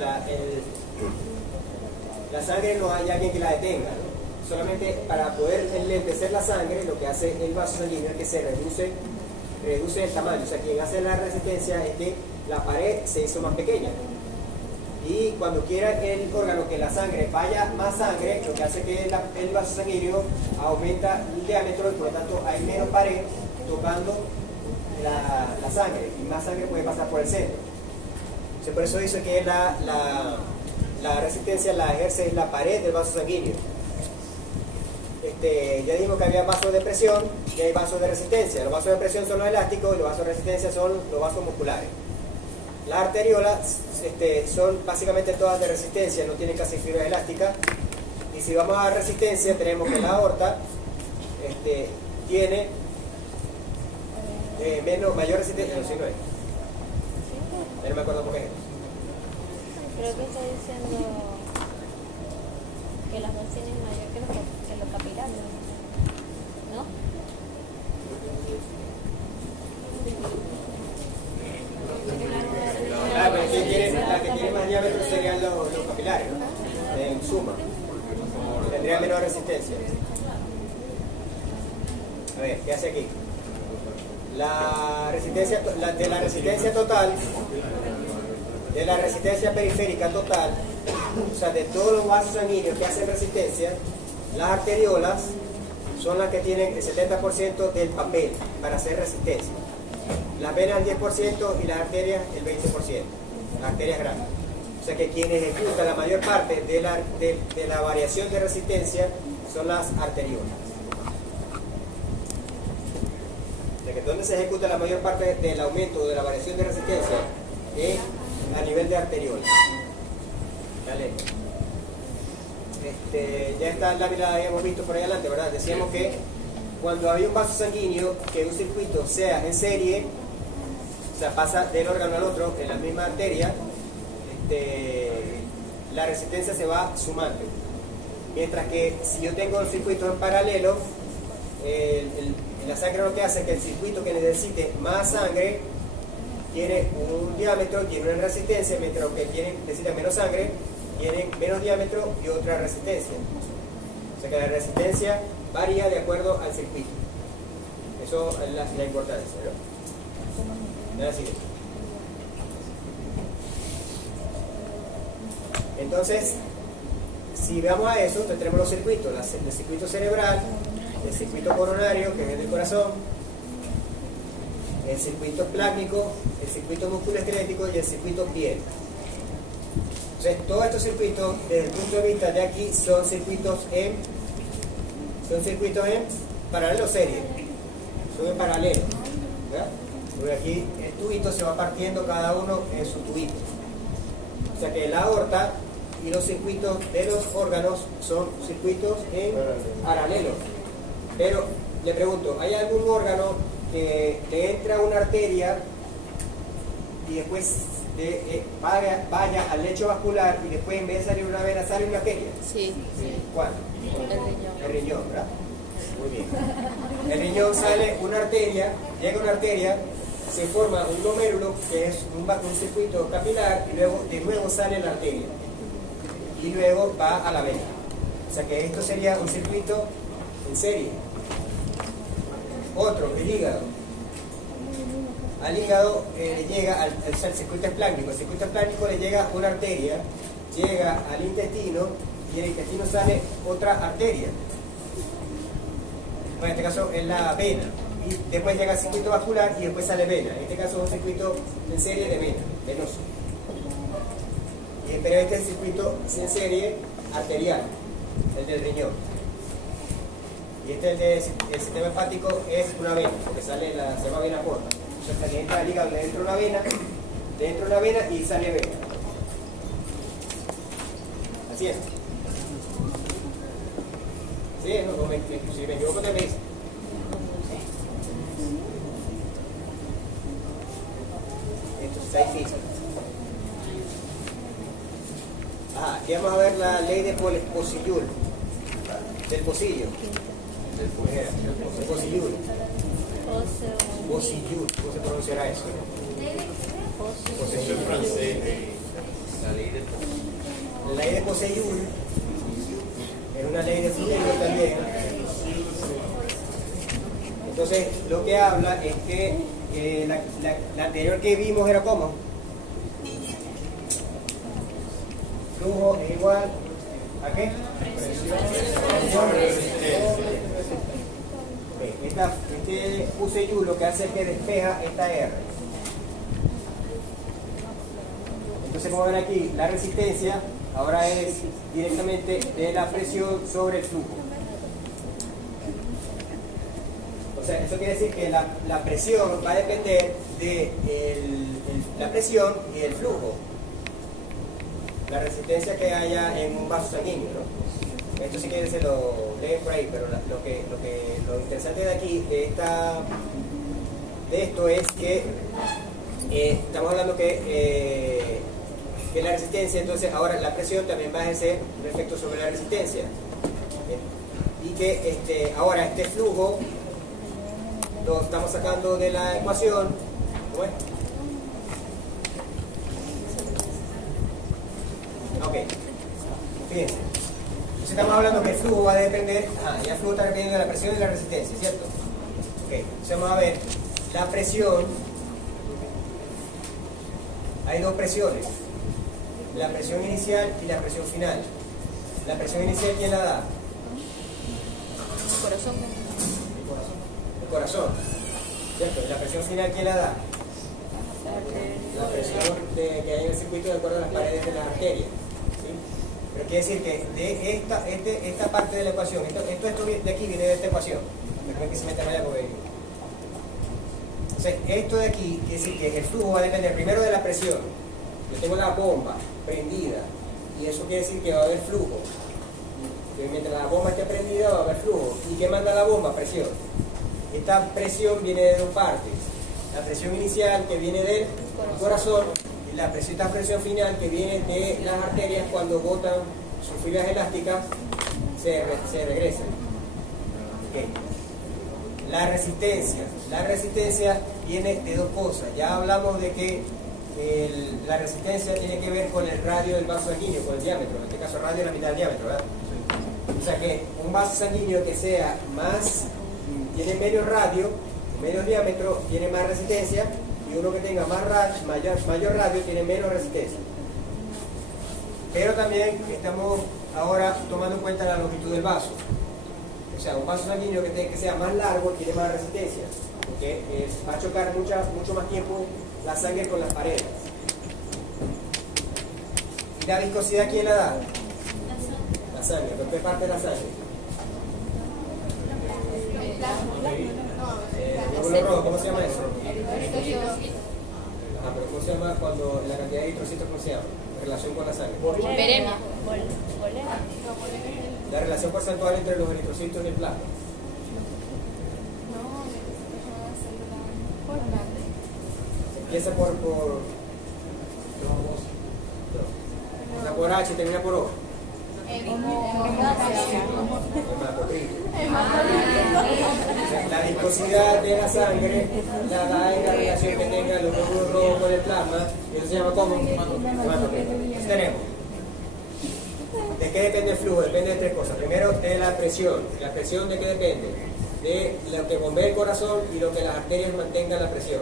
la sangre no hay alguien que la detenga, ¿no? Solamente para poder enlentecer la sangre, lo que hace el vaso sanguíneo es que se reduce el tamaño. O sea, quien hace la resistencia es que la pared se hizo más pequeña. Y cuando quiera el órgano que la sangre vaya más sangre, lo que hace que el vaso sanguíneo aumenta el diámetro y por lo tanto hay menos pared tocando la sangre y más sangre puede pasar por el centro. Entonces, por eso dice que la resistencia la ejerce la pared del vaso sanguíneo. Ya dijimos que había vasos de presión y hay vasos de resistencia. Los vasos de presión son los elásticos y los vasos de resistencia son los vasos musculares. Las arteriolas son básicamente todas de resistencia, no tienen casi fibras elásticas. Y si vamos a resistencia, tenemos que la aorta tiene mayor resistencia. No, sí, no es. Ya no me acuerdo por qué. Creo que está diciendo que la bolsina es mayor que los capilares, ¿no? Pero la que tiene más diámetro serían los capilares, ¿no? En suma. Tendría menor resistencia. A ver, ¿qué hace aquí? La resistencia, de la resistencia total, de la resistencia periférica total, o sea, de todos los vasos sanguíneos que hacen resistencia, las arteriolas son las que tienen el 70% del papel para hacer resistencia. Las venas el 10% y las arterias el 20%, las arterias grandes. O sea que quienes ejecutan la mayor parte de la variación de resistencia son las arteriolas. O sea que donde se ejecuta la mayor parte del aumento de la variación de resistencia es a nivel de arteriola. Dale. Ya esta lámina la habíamos visto por ahí adelante, ¿verdad? Decíamos que cuando había un vaso sanguíneo que un circuito sea en serie, o sea, pasa del órgano al otro en la misma arteria, la resistencia se va sumando. Mientras que si yo tengo los circuitos en paralelo, la sangre lo que hace es que el circuito que necesite más sangre tiene un diámetro, tiene una resistencia, mientras los que necesitan menos sangre tienen menos diámetro y otra resistencia. O sea que la resistencia varía de acuerdo al circuito. Eso es la importancia, ¿no? Ahora sí. Entonces, si vamos a eso, entonces tenemos los circuitos, el circuito cerebral, el circuito coronario, que es el del corazón, el circuito plásmico, el circuito musculoesquelético y el circuito piel. Entonces, todos estos circuitos, desde el punto de vista de aquí, son circuitos en paralelo serie, son en paralelo, ¿verdad? Porque aquí el tubito se va partiendo cada uno en su tubito. O sea que la aorta y los circuitos de los órganos son circuitos en paralelo. Pero le pregunto, ¿hay algún órgano que le entra una arteria y después vaya al lecho vascular y después en vez de salir una vena sale una arteria? Sí. ¿Cuál? El riñón. El riñón, ¿verdad? Muy bien. El riñón sale una arteria, llega una arteria, se forma un glomérulo que es un circuito capilar y luego de nuevo sale la arteria y luego va a la vena. O sea que esto sería un circuito en serie. Otro, el hígado. Al hígado le llega el circuito esplácnico. El circuito esplácnico le llega una arteria, llega al intestino y del intestino sale otra arteria. Bueno, en este caso es la vena. Y después llega el circuito vascular y después sale vena. En este caso es un circuito en serie de vena, venoso. Pero este es el circuito en serie arterial, el del riñón. Y este el sistema hepático es una vena, porque se llama vena porta. O sea, le entra al hígado, le entra una vena y sale vena. Así es. Sí, no, si me equivoco te me dice. Esto está difícil. Aquí vamos a ver la ley de Posillul, del pocillo. El pocillul. Posillul, ¿cómo se pronunciará eso? Eso es francés, la ley de Posillul. La ley de Posillul es una ley de fluido también. Entonces, lo que habla es que la anterior que vimos era ¿cómo? Flujo es igual ¿a qué? Este Posillul lo que hace es que despeja esta R. Entonces, como ven aquí, la resistencia ahora es directamente de la presión sobre el flujo. O sea, eso quiere decir que la presión va a depender de la presión y el flujo. La resistencia que haya en un vaso sanguíneo, ¿no? Esto si quieren se lo leen por ahí, pero lo interesante de aquí, de esto es que estamos hablando que la resistencia, entonces ahora la presión también va a ejercer un efecto sobre la resistencia. Y que ahora este flujo lo estamos sacando de la ecuación. ¿Cómo es? Ok, fíjense. Entonces estamos hablando que el flujo va a depender, ya el flujo está dependiendo de la presión y la resistencia, ¿cierto? Ok, entonces vamos a ver la presión. Hay dos presiones, la presión inicial y la presión final. La presión inicial, ¿quién la da? El corazón. El corazón, ¿cierto? ¿Y la presión final, quién la da? La presión que hay en el circuito de acuerdo a las paredes de las arterias. ¿Sí? Pero quiere decir que de esta parte de la ecuación, esto de aquí viene de esta ecuación. Recuerden que se metan allá porque... Entonces, esto de aquí quiere decir que el flujo va a depender primero de la presión. Yo tengo la bomba prendida y eso quiere decir que va a haber flujo. Que mientras la bomba esté prendida va a haber flujo. ¿Y qué manda la bomba? Presión. Esta presión viene de dos partes. La presión inicial que viene del corazón y esta presión final que viene de las arterias cuando botan sus fibras elásticas se regresan. Okay. La resistencia viene de dos cosas. Ya hablamos de que la resistencia tiene que ver con el radio del vaso sanguíneo, con el diámetro. En este caso el radio es la mitad del diámetro, ¿verdad? O sea que un vaso sanguíneo que sea tiene menos radio, menos diámetro, tiene más resistencia, y uno que tenga mayor radio tiene menos resistencia. Pero también estamos ahora tomando en cuenta la longitud del vaso. O sea, un vaso sanguíneo que sea más largo tiene más resistencia, porque va a chocar mucho más tiempo la sangre con las paredes. ¿Y la viscosidad quién la da? La sangre. ¿Por qué parte de la sangre? Glóbulo rojo, ¿cómo se llama eso? Pero ¿cómo se llama cuando la cantidad de eritrocitos, cómo se llama? En relación con la sangre. Veremos. La relación porcentual entre los eritrocitos y el plasma. Empieza por H y termina por O. La viscosidad de la sangre la da en la relación que tenga los glóbulos rojos con el plasma, y eso se llama como hematocrito. Entonces tenemos, ¿de qué depende el flujo? Depende de tres cosas. Primero, de la presión. ¿La presión de qué depende? De lo que bombea el corazón y lo que las arterias mantengan la presión.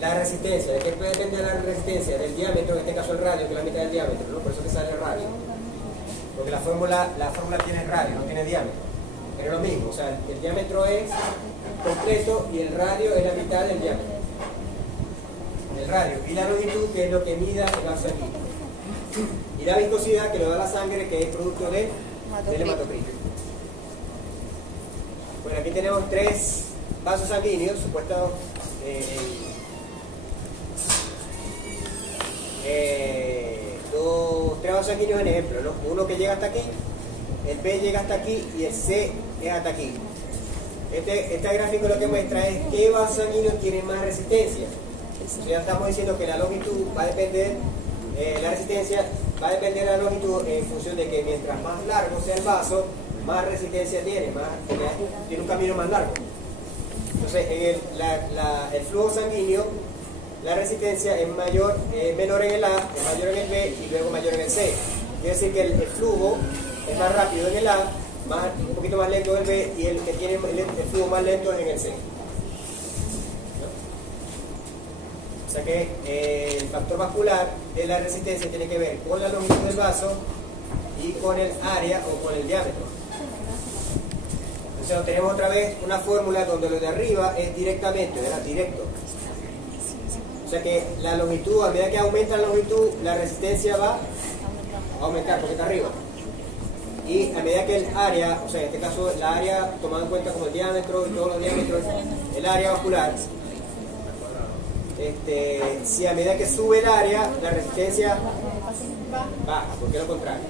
La resistencia. ¿De qué depende la resistencia? Del diámetro, en este caso el radio, que es la mitad del diámetro, ¿no? Por eso que sale el radio. Porque la fórmula tiene radio, no tiene diámetro. Pero es lo mismo, o sea, el diámetro es completo y el radio es la mitad del diámetro. El radio. Y la longitud, que es lo que mida el vaso sanguíneo. Y la viscosidad, que lo da la sangre, que es producto del hematocrito. Bueno, aquí tenemos tres vasos sanguíneos, supuestos tres vasos sanguíneos en ejemplo, ¿no? Uno que llega hasta aquí, el B llega hasta aquí y el C es hasta aquí. Este gráfico lo que muestra es qué vasos sanguíneos tienen más resistencia. Ya estamos diciendo que la longitud va a depender, la resistencia va a depender de la longitud en función de que mientras más largo sea el vaso, más resistencia tiene un camino más largo. Entonces, en el flujo sanguíneo, la resistencia es menor en el A, es mayor en el B y luego mayor en el C. Quiere decir que el flujo es más rápido en el A, un poquito más lento en el B, y el que tiene el flujo más lento es en el C. ¿No? O sea que el factor vascular de la resistencia tiene que ver con la longitud del vaso y con el área o con el diámetro. Entonces tenemos otra vez una fórmula donde lo de arriba es directamente, ¿verdad? Directo. O sea que la longitud, a medida que aumenta la longitud, la resistencia va a aumentar porque está arriba. Y a medida que el área, o sea, en este caso el área, tomando en cuenta como el diámetro y todos los diámetros, el área vascular, si a medida que sube el área, la resistencia baja, porque es lo contrario.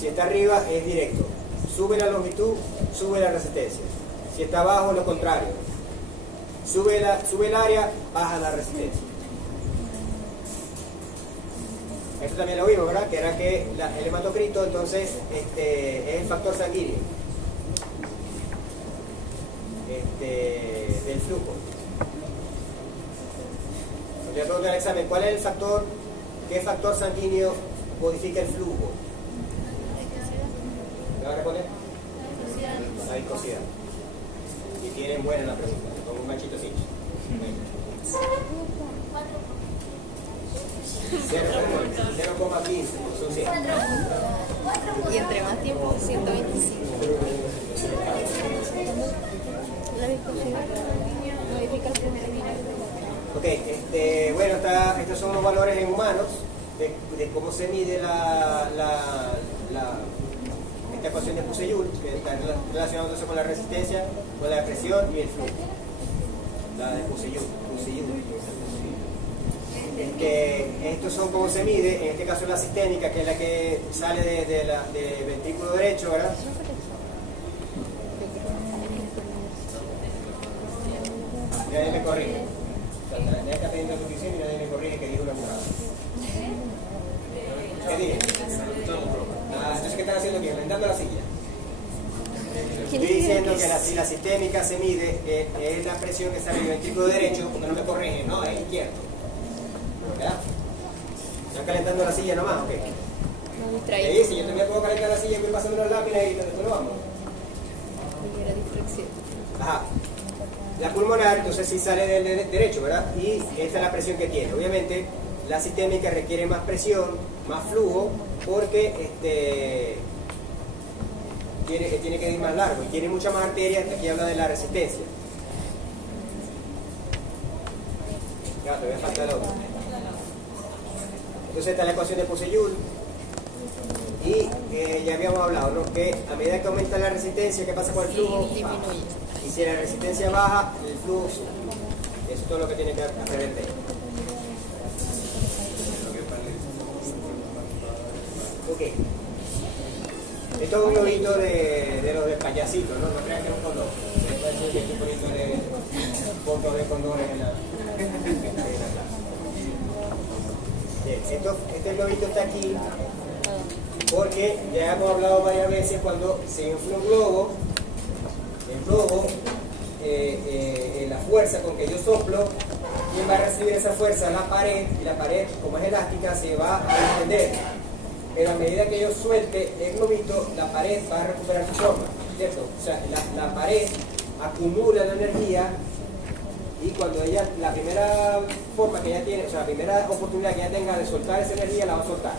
Si está arriba es directo. Sube la longitud, sube la resistencia. Si está abajo, lo contrario. Sube el área, baja la resistencia. Esto también lo vimos, ¿verdad? Que era que el hematocrito entonces es el factor sanguíneo del flujo. Yo pregunto al examen, ¿cuál es el factor? ¿Qué factor sanguíneo modifica el flujo? ¿Me va a responder? La viscosidad. Y tienen buena la pregunta, con un machito así. 0,15, son 100. Y entre más tiempo, 125. La viscosidad modifica el flujo. Ok, bueno, estos son los valores en humanos de cómo se mide esta ecuación de Pusse-Joule, que está relacionándose con la resistencia, con la presión y el flujo. La de Pusse-Joule. Estos son cómo se mide, en este caso la sistémica, que es la que sale del ventrículo derecho, ¿verdad? Nadie me corrige. Nadie está pidiendo suscripción y nadie me corrige que diga una burrada. ¿Qué dije? Entonces, ¿qué están haciendo aquí? Calentando la silla. Estoy diciendo que la sistémica se mide, es la presión que sale del ventrículo derecho, porque no me corrigen, no, es izquierdo. ¿Verdad? ¿Están calentando la silla nomás? Ok. No ¿Qué distraí. dice? Yo también puedo calentar la silla y voy pasando las lápidas y después lo vamos. Era distracción. Ajá. La pulmonar, entonces sí sale del derecho, ¿verdad? Y esta es la presión que tiene. Obviamente, la sistémica requiere más presión, más flujo, porque tiene que ir más largo y tiene mucha más arterias. Aquí habla de la resistencia. Ya, todavía falta el otro. Entonces, esta es la ecuación de Pusse-Joule. Y ya habíamos hablado, ¿no? Que a medida que aumenta la resistencia, ¿qué pasa con el flujo? Disminuye. Y si la resistencia baja, el flujo sube. Eso es todo lo que tiene que aprender. Ok. Esto es un globito de los de payasito, ¿no? No crean que es un condón. Estoy poniéndole fotos de condones en la clase. Bien, este globito está aquí porque ya hemos hablado varias veces cuando se infla un globo, el globo, la fuerza con que yo soplo, ¿quién va a recibir esa fuerza? La pared, y la pared, como es elástica, se va a extender. Pero a medida que yo suelte el globito, la pared va a recuperar su forma, ¿cierto? O sea, la pared acumula la energía y cuando ella, la primera forma que ella tiene, o sea, la primera oportunidad que ella tenga de soltar esa energía, la va a soltar.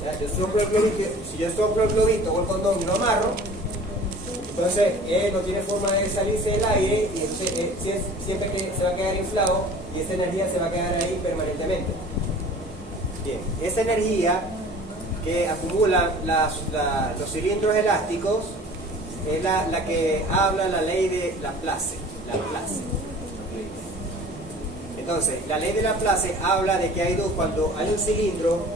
O sea, yo soplo el globito, si yo soplo el globito o el condón y lo amarro, entonces él no tiene forma de salirse del aire y entonces siempre que se va a quedar inflado y esa energía se va a quedar ahí permanentemente. Bien, esa energía que acumulan los cilindros elásticos es la que habla la ley de Laplace. Entonces, la ley de Laplace habla de que hay dos, cuando hay un cilindro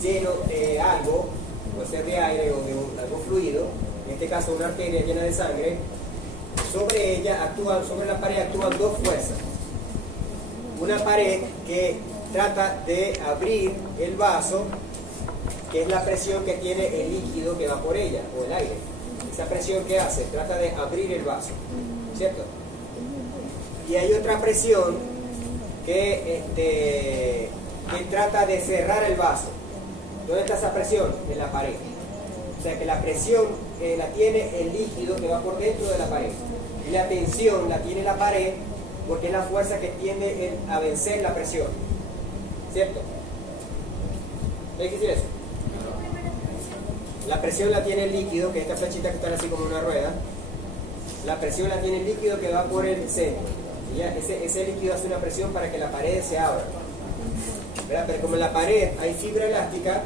lleno de algo, puede ser de aire o de algo fluido, en este caso una arteria llena de sangre, sobre la pared actúan dos fuerzas. Una pared que trata de abrir el vaso, que es la presión que tiene el líquido que va por ella, o el aire. Esa presión que hace, trata de abrir el vaso, ¿cierto? Y hay otra presión que trata de cerrar el vaso. ¿Dónde está esa presión? En la pared. O sea que la presión la tiene el líquido que va por dentro de la pared. Y la tensión la tiene la pared porque es la fuerza que tiende a vencer la presión. ¿Cierto? ¿Hay que decir eso? La presión la tiene el líquido, que es esta flechita que está así como una rueda. La presión la tiene el líquido que va por el centro. Y ya ese líquido hace una presión para que la pared se abra. ¿Verdad? Pero como en la pared hay fibra elástica,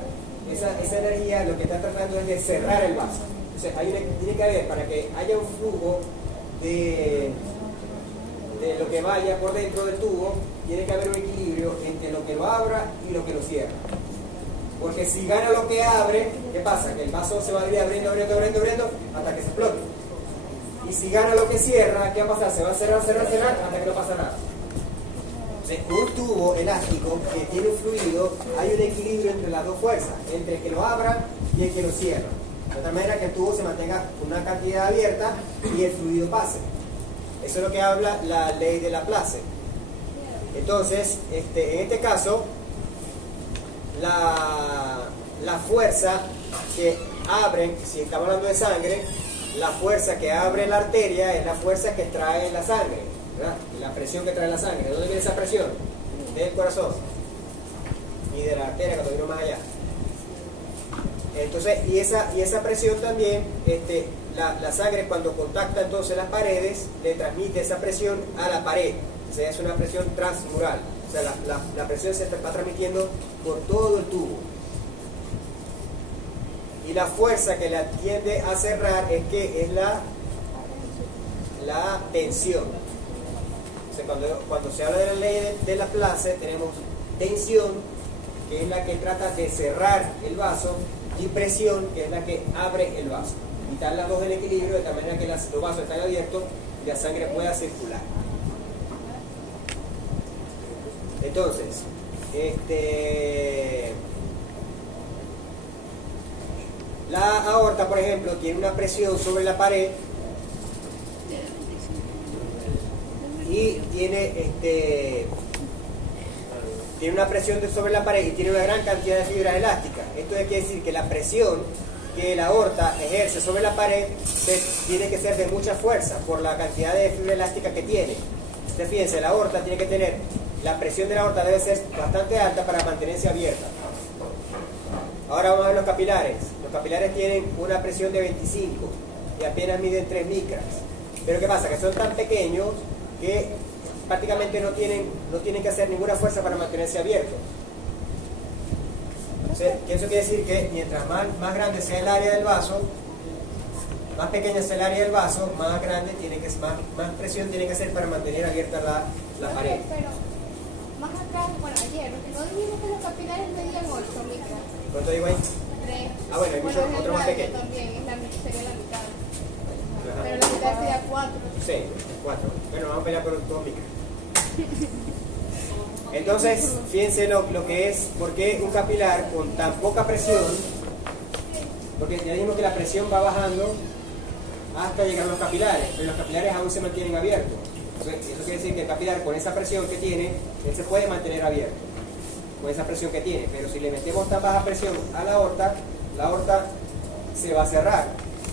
esa energía lo que está tratando es de cerrar el vaso. Entonces tiene que haber, para que haya un flujo de lo que vaya por dentro del tubo, tiene que haber un equilibrio entre lo que lo abra y lo que lo cierra. Porque si gana lo que abre, ¿qué pasa? Que el vaso se va a ir abriendo hasta que se explote. Y si gana lo que cierra, ¿qué va a pasar? Se va a cerrar, cerrar, cerrar hasta que no pasa nada. Entonces, un tubo elástico que tiene un fluido, hay un equilibrio entre las dos fuerzas, entre el que lo abra y el que lo cierra. De tal manera que el tubo se mantenga una cantidad abierta y el fluido pase. Eso es lo que habla la ley de Laplace. Entonces, en este caso, la fuerza que abre, si estamos hablando de sangre, la fuerza que abre la arteria es la fuerza que trae la sangre, ¿verdad? La presión que trae la sangre. ¿De dónde viene esa presión? Del corazón y de la arteria cuando vino más allá. Entonces, y esa presión también, la sangre cuando contacta entonces las paredes, le transmite esa presión a la pared. O sea, es una presión transmural. O sea, la presión se va transmitiendo por todo el tubo. Y la fuerza que la tiende a cerrar es la tensión. O sea, cuando se habla de la ley de Laplace, tenemos tensión, que es la que trata de cerrar el vaso, y presión, que es la que abre el vaso. Y están las dos en equilibrio, de tal manera que los vasos están abiertos y la sangre pueda circular. Entonces, la aorta, por ejemplo, tiene una presión sobre la pared y tiene una presión sobre la pared y tiene una gran cantidad de fibras elásticas. Esto quiere decir que la presión que la aorta ejerce sobre la pared tiene que ser de mucha fuerza por la cantidad de fibra elástica que tiene. Entonces, fíjense, la aorta tiene que tener, la presión de la aorta debe ser bastante alta para mantenerse abierta. Ahora vamos a ver los capilares. Los capilares tienen una presión de 25 y apenas miden 3 micras. Pero ¿qué pasa? Que son tan pequeños que prácticamente no tienen que hacer ninguna fuerza para mantenerse abiertos. Eso quiere decir que mientras más grande sea el área del vaso, más pequeña sea el área del vaso, más grande más presión tiene que hacer para mantener abierta la pared. Pero más acá, bueno, ayer, ¿no dijimos que los capilares medían 8 micras? ¿Cuánto digo ahí? 3. Ah, bueno, hay otro más pequeño. También, sería la mitad. Ajá. Pero la mitad sería 4. Sí, 4. Bueno, vamos a pelear por 2 micras. Entonces, fíjense lo que es, porque un capilar con tan poca presión, porque ya dijimos que la presión va bajando hasta llegar a los capilares, pero los capilares aún se mantienen abiertos. Entonces, eso quiere decir que el capilar con esa presión que tiene, él se puede mantener abierto, con esa presión que tiene, pero si le metemos tan baja presión a la aorta se va a cerrar.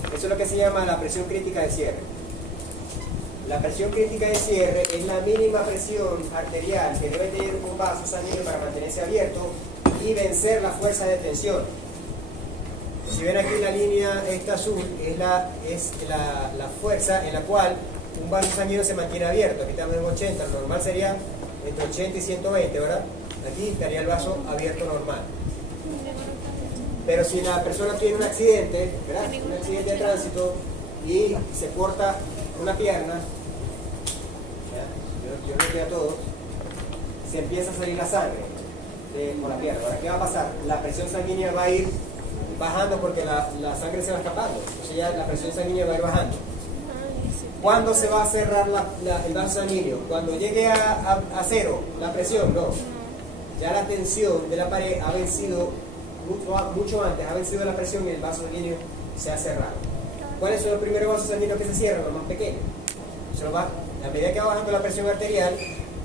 Eso es lo que se llama la presión crítica de cierre. La presión crítica de cierre es la mínima presión arterial que debe tener un vaso sanguíneo para mantenerse abierto y vencer la fuerza de tensión. Si ven aquí la línea esta azul, es la fuerza en la cual un vaso sanguíneo se mantiene abierto. Aquí estamos en 80, lo normal sería entre 80 y 120, ¿verdad? Aquí estaría el vaso abierto normal. Pero si la persona tiene un accidente, ¿verdad? Un accidente de tránsito y se corta una pierna, yo no veo a todos, se empieza a salir la sangre por la pierna. Ahora, ¿qué va a pasar? La presión sanguínea va a ir bajando porque la sangre se va escapando. Entonces ya la presión sanguínea va a ir bajando. ¿Cuándo se va a cerrar el vaso sanguíneo? Cuando llegue a cero la presión, no. Ya la tensión de la pared ha vencido mucho antes, ha vencido la presión y el vaso sanguíneo se ha cerrado. ¿Cuáles son los primeros vasos sanguíneos que se cierran? Los más pequeños. A medida que va bajando la presión arterial,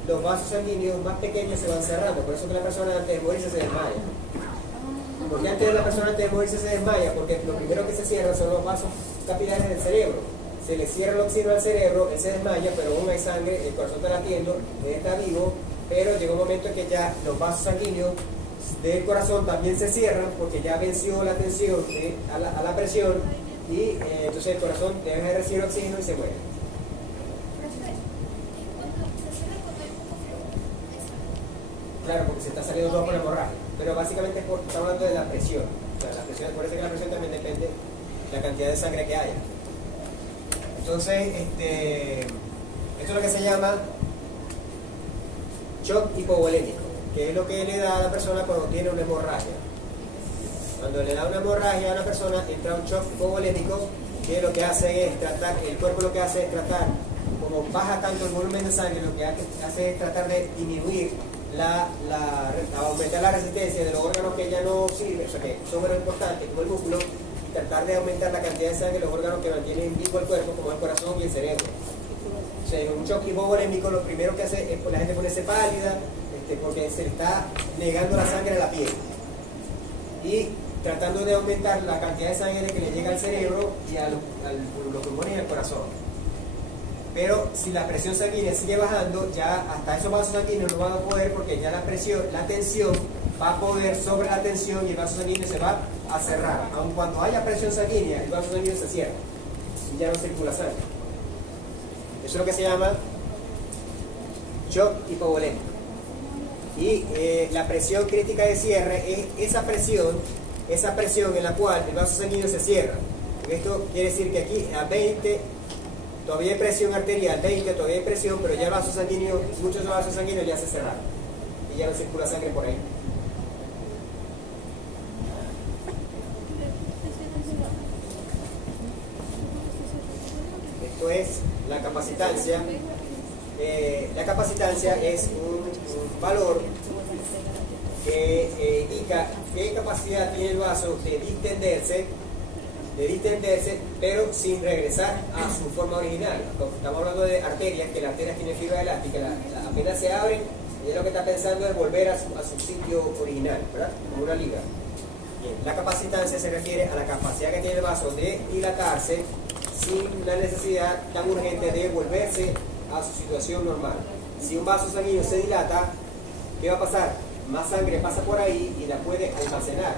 los vasos sanguíneos más pequeños se van cerrando. Por eso que la persona antes de morirse se desmaya. ¿Por qué antes de la persona antes de morirse se desmaya? Porque lo primero que se cierran son los vasos capilares del cerebro. Se le cierra el oxígeno al cerebro, él se desmaya, pero aún hay sangre, el corazón está latiendo, él está vivo, pero llega un momento en que ya los vasos sanguíneos del corazón también se cierran porque ya venció la tensión a la presión y entonces el corazón deja de recibir oxígeno y se muere. Claro, porque se está saliendo todo por la hemorragia, pero básicamente es porque estamos hablando de la presión. O sea, la presión, por eso que la presión también depende de la cantidad de sangre que haya. Entonces, esto es lo que se llama shock hipovolémico, que es lo que le da a la persona cuando tiene una hemorragia. Cuando le da una hemorragia a una persona, entra un shock hipovolémico, que lo que hace es tratar, el cuerpo lo que hace es tratar, como baja tanto el volumen de sangre, lo que hace es tratar de disminuir aumentar la resistencia de los órganos que ya no sirven, o sea que son menos importantes, como el músculo, y tratar de aumentar la cantidad de sangre de los órganos que mantienen vivo el cuerpo, como el corazón y el cerebro. O sea, en un shock hipovolémico lo primero que hace es la gente ponerse pálida, porque se le está negando la sangre a la piel. Y tratando de aumentar la cantidad de sangre que le llega al cerebro y a los pulmones y al corazón. Pero si la presión sanguínea sigue bajando, ya hasta esos vasos sanguíneos no van a poder, porque ya la tensión va a poder sobre la tensión y el vaso sanguíneo se va a cerrar. Aun cuando haya presión sanguínea, el vaso sanguíneo se cierra y ya no circula sangre. Eso es lo que se llama shock hipovolémico. Y la presión crítica de cierre es esa presión en la cual el vaso sanguíneo se cierra. Esto quiere decir que aquí a 20 todavía hay presión arterial, 20 todavía hay presión, pero ya el vaso sanguíneo, muchos vasos sanguíneos ya se cerraron y ya no circula sangre por ahí. Esto es la capacitancia. La capacitancia es un valor que indica qué capacidad tiene el vaso de distenderse, pero sin regresar a su forma original. Estamos hablando de arterias, que las arterias tienen fibra elástica, apenas se abren, y es lo que está pensando es volver a su sitio original, ¿verdad? Como una liga. Bien, la capacitancia se refiere a la capacidad que tiene el vaso de dilatarse sin la necesidad tan urgente de volverse a su situación normal. Si un vaso sanguíneo se dilata, ¿qué va a pasar? Más sangre pasa por ahí y la puede almacenar.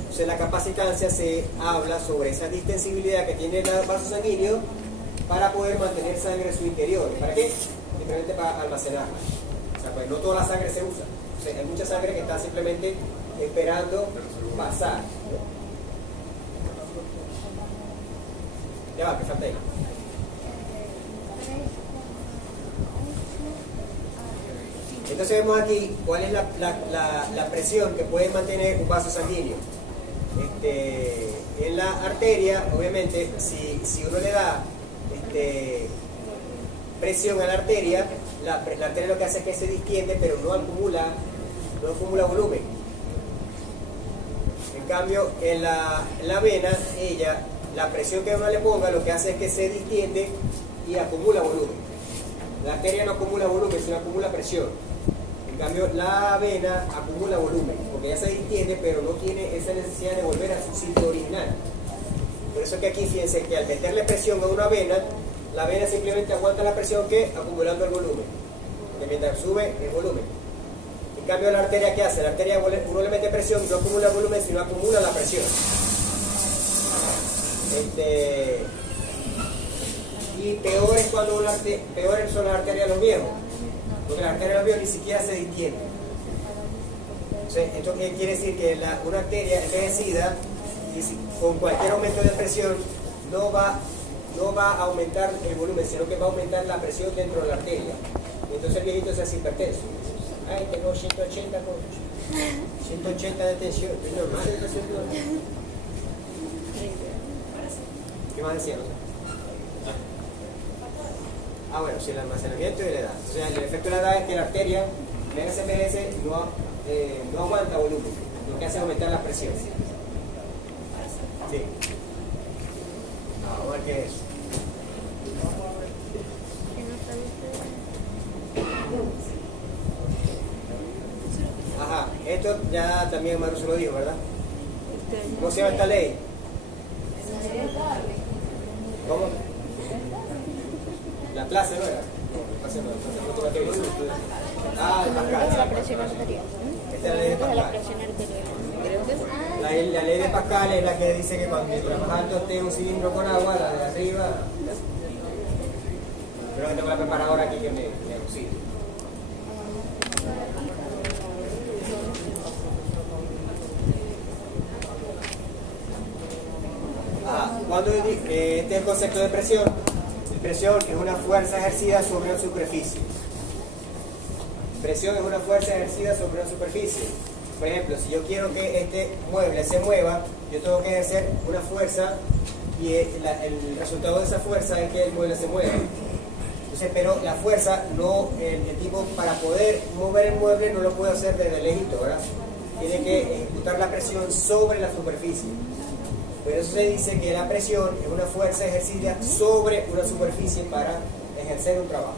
Entonces la capacitancia se habla sobre esa distensibilidad que tiene el vaso sanguíneo para poder mantener sangre en su interior. ¿Para qué? Simplemente para almacenarla. O sea, pues no toda la sangre se usa. O sea, hay mucha sangre que está simplemente esperando pasar. Ya va, que falta ahí. Entonces vemos aquí cuál es la presión que puede mantener un vaso sanguíneo. En la arteria, obviamente, si uno le da presión a la arteria lo que hace es que se distiende, pero no acumula volumen. En cambio, en la vena, la presión que uno le ponga lo que hace es que se distiende y acumula volumen. La arteria no acumula volumen, sino acumula presión. En cambio, la vena acumula volumen, porque ya se distiende, pero no tiene esa necesidad de volver a su sitio original. Por eso es que aquí, fíjense que al meterle presión a una vena, la vena simplemente aguanta la presión que acumulando el volumen. Que mientras sube el volumen. En cambio, la arteria, ¿qué hace? La arteria, uno le mete presión y no acumula volumen, sino acumula la presión. Y peores son las arterias de los viejos, porque las arterias de los viejos ni siquiera se distienden. Esto quiere decir que una arteria envejecida, con cualquier aumento de presión, no va a aumentar el volumen, sino que va a aumentar la presión dentro de la arteria. Entonces el viejito se hace hipertenso. Ay, tengo 180 de tensión, es normal entonces. ¿Qué más decíamos? Bueno, si el almacenamiento y la edad. O sea, el efecto de la edad es que la arteria, la NSMS, no aguanta volumen, lo que hace es aumentar la presión. Sí. Vamos a ver qué es. Ajá, esto ya también Manu se lo dijo, ¿verdad? ¿Cómo se llama esta ley? ¿Cómo? La clase no era. La presión arterial. Esta es la ley de Pascal. La ley de Pascal es la que dice que cuando más alto esté un cilindro con agua, la de arriba. Creo que tengo la preparadora aquí que me auxilia. Cuando este es el concepto de presión. Presión es una fuerza ejercida sobre una superficie. Presión es una fuerza ejercida sobre una superficie. por ejemplo, si yo quiero que este mueble se mueva, yo tengo que ejercer una fuerza y el resultado de esa fuerza es que el mueble se mueva. Entonces, pero la fuerza, no, el tipo para poder mover el mueble no lo puede hacer desde lejito, ¿verdad? Tiene que ejecutar la presión sobre la superficie. Por eso se dice que la presión es una fuerza ejercida sobre una superficie para ejercer un trabajo.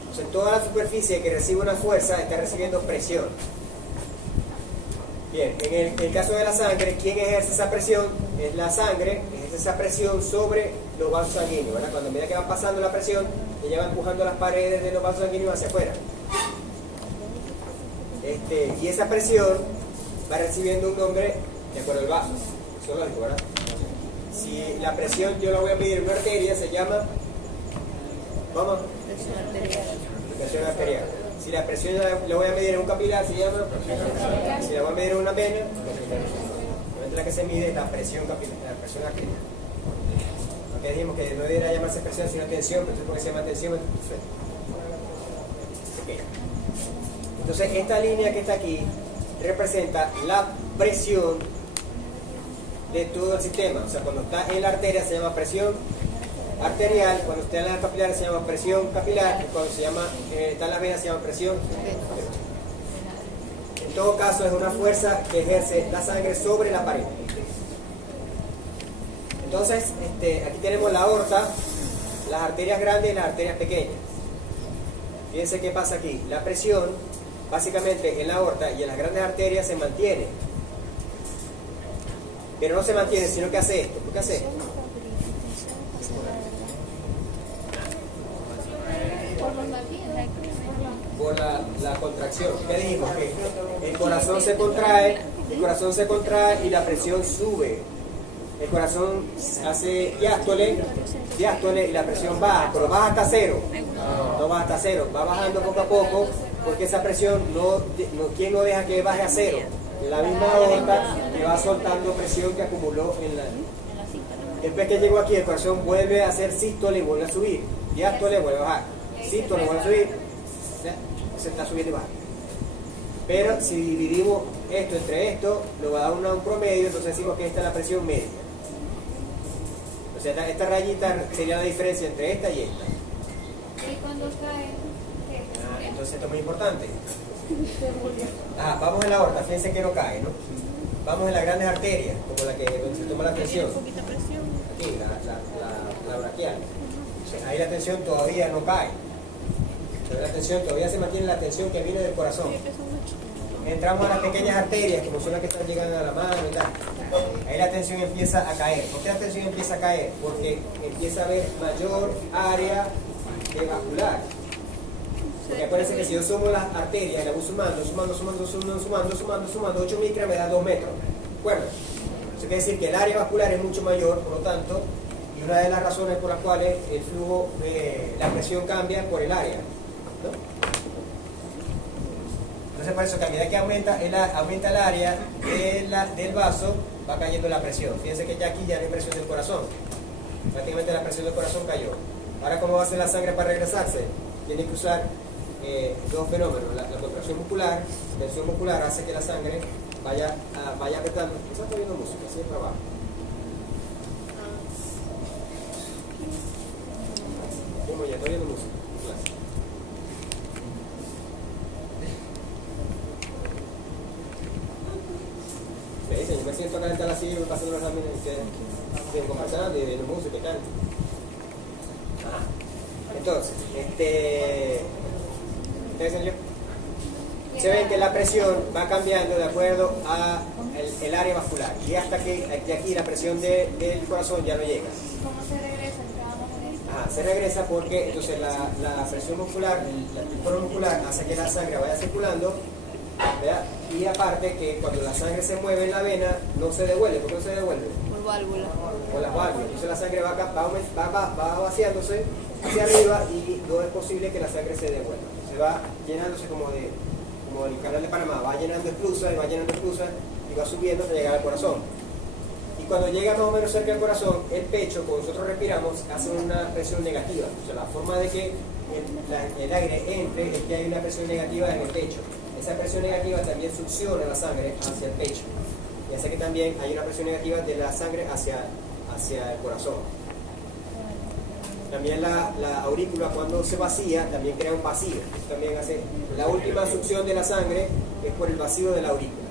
Entonces, toda la superficie que recibe una fuerza está recibiendo presión. Bien, en el caso de la sangre, ¿quién ejerce esa presión? Es la sangre, ejerce esa presión sobre los vasos sanguíneos, ¿verdad? Cuando a medida que va pasando la presión, ella va empujando las paredes de los vasos sanguíneos hacia afuera. Y esa presión va recibiendo un nombre de acuerdo al vaso. Eso es lógico, ¿verdad? Si la presión yo la voy a medir en una arteria, se llama, ¿cómo? Presión arterial. Presión arterial. Si la presión la voy a medir en un capilar, se llama presión capilar. Si la voy a medir en una vena, la que se mide es la presión capilar, la presión arterial. Aunque dijimos que no debería llamarse presión sino tensión, pero entonces porque se llama tensión, entonces esta línea que está aquí representa la presión de todo el sistema. O sea, cuando está en la arteria se llama presión arterial, cuando está en la capilar se llama presión capilar, y cuando está en la vena se llama presión venosa. En todo caso es una fuerza que ejerce la sangre sobre la pared. Entonces, aquí tenemos la aorta, las arterias grandes y las arterias pequeñas. Fíjense qué pasa aquí. La presión, básicamente en la aorta y en las grandes arterias se mantiene. Pero no se mantiene, sino que hace esto. ¿Por qué hace esto? Por la contracción. ¿Qué dijimos? Que el corazón se contrae y la presión sube. El corazón hace diástole y la presión baja, pero baja hasta cero. No baja hasta cero, va bajando poco a poco, porque esa presión ¿quién no deja que baje a cero? La misma aorta que va soltando presión que acumuló en la... Después que llegó aquí, el corazón vuelve a hacer sístole y vuelve a subir. Diástole vuelve a bajar. Sístole vuelve a subir. Se está subiendo y bajando. Pero si dividimos esto entre esto, nos va a dar un promedio, entonces decimos que esta es la presión media. O sea, esta rayita sería la diferencia entre esta y esta. ¿Y cuando cae? Entonces esto es muy importante. Vamos en la aorta, fíjense que no cae, ¿no? Vamos en las grandes arterias, como la que donde se toma la tensión. Aquí, la braquial. Ahí la tensión todavía no cae. Pero la tensión todavía se mantiene la tensión que viene del corazón. Entramos a las pequeñas arterias, como son las que están llegando a la mano y tal. Ahí la tensión empieza a caer. ¿Por qué la tensión empieza a caer? Porque empieza a haber mayor área vascular. Porque acuérdense que si yo sumo las arterias y la voy sumando, 8 micras me da 2 metros. ¿De acuerdo? Eso quiere decir que el área vascular es mucho mayor, por lo tanto, y una de las razones por las cuales el flujo, la presión cambia por el área, ¿no? Entonces por eso que a medida que aumenta el área del vaso, va cayendo la presión. Fíjense que ya aquí ya no hay presión del corazón. Prácticamente la presión del corazón cayó. Ahora, ¿cómo va a hacer la sangre para regresarse? Tiene que usar dos fenómenos. La contracción muscular, la tensión muscular hace que la sangre vaya apretando. Quizás está viendo música, así es trabajo. Como ya estoy viendo música. Me dicen, yo me siento a calentar así, me pasan los exámenes y ustedes siguen conversando y viendo música y tal. Entonces, se ven que la presión va cambiando de acuerdo a el área vascular y hasta que aquí la presión del corazón ya no llega. ¿Cómo se regresa? Se regresa porque entonces la presión muscular, el tono muscular hace que la sangre vaya circulando, ¿verdad? Y aparte que cuando la sangre se mueve en la vena no se devuelve. ¿Por qué no se devuelve? Por válvula. Por las válvulas. Entonces la sangre va vaciándose hacia arriba y no es posible que la sangre se devuelva. Se va llenándose como el canal de Panamá, va llenando esclusas y va llenando esclusas y va subiendo hasta llegar al corazón. Y cuando llega más o menos cerca del corazón, el pecho, cuando nosotros respiramos, hace una presión negativa. O sea, la forma de que el aire entre es que hay una presión negativa en el pecho. Esa presión negativa también succiona la sangre hacia el pecho. Y hace que también hay una presión negativa de la sangre hacia el corazón. También la aurícula, cuando se vacía, también crea un vacío. También hace la última succión de la sangre es por el vacío de la aurícula.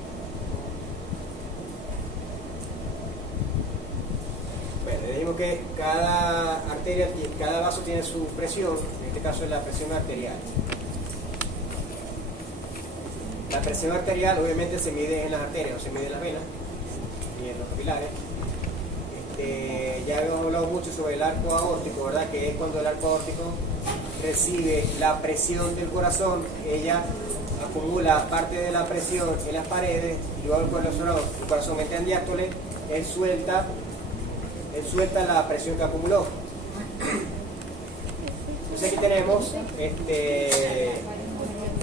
Bueno, dijimos que cada arteria, cada vaso tiene su presión. En este caso es la presión arterial. La presión arterial obviamente se mide en las arterias, no se mide en las venas ni en los capilares. Ya hemos hablado mucho sobre el arco aórtico, ¿verdad? Que es cuando el arco aórtico recibe la presión del corazón, ella acumula parte de la presión en las paredes y luego el corazón entra en diástole, él suelta la presión que acumuló. Entonces aquí tenemos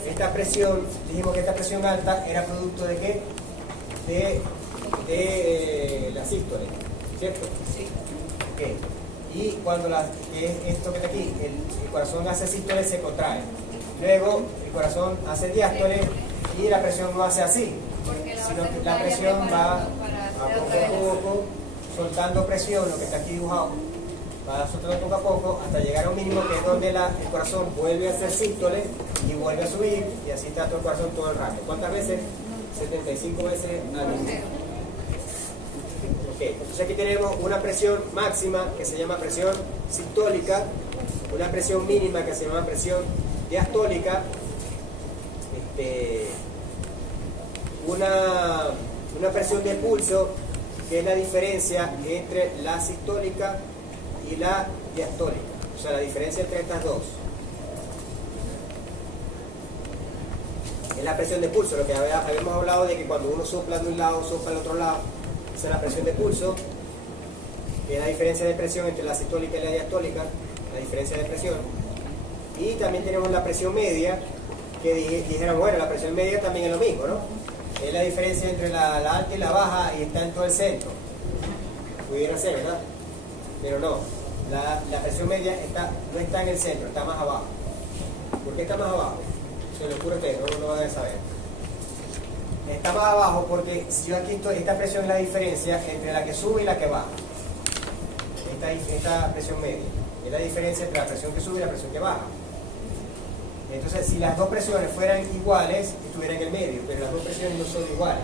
esta presión. Dijimos que esta presión alta era producto de ¿qué? De la sístole, ¿cierto? Sí. Okay. Y cuando esto que está aquí, el corazón hace sístole, se contrae. Luego el corazón hace diástole y la presión no hace así, sino que la presión va a poco a poco soltando presión, lo que está aquí dibujado, va soltando poco a poco hasta llegar a un mínimo, que es donde el corazón vuelve a hacer sístole y vuelve a subir, y así está todo el corazón todo el rato. ¿Cuántas veces? 75 veces al minuto. Okay. Entonces aquí tenemos una presión máxima que se llama presión sistólica, una presión mínima que se llama presión diastólica, una presión de pulso, que es la diferencia entre la sistólica y la diastólica, o sea, la diferencia entre estas dos. Es la presión de pulso, lo que habíamos hablado de que cuando uno sopla de un lado, sopla del otro lado, esa es la presión de pulso, que es la diferencia de presión entre la sistólica y la diastólica, la diferencia de presión. Y también tenemos la presión media, que dijeron, bueno, la presión media también es lo mismo, ¿no? Es la diferencia entre la alta y la baja y está en todo el centro. Pudiera ser, ¿verdad? Pero no, la presión media no está en el centro, está más abajo. ¿Por qué está más abajo? Se lo ocurre a ustedes, no lo van a saber. Está más abajo porque si yo aquí esta presión es la diferencia entre la que sube y la que baja. Esta presión media es la diferencia entre la presión que sube y la presión que baja. Entonces, si las dos presiones fueran iguales, estuvieran en el medio, pero las dos presiones no son iguales,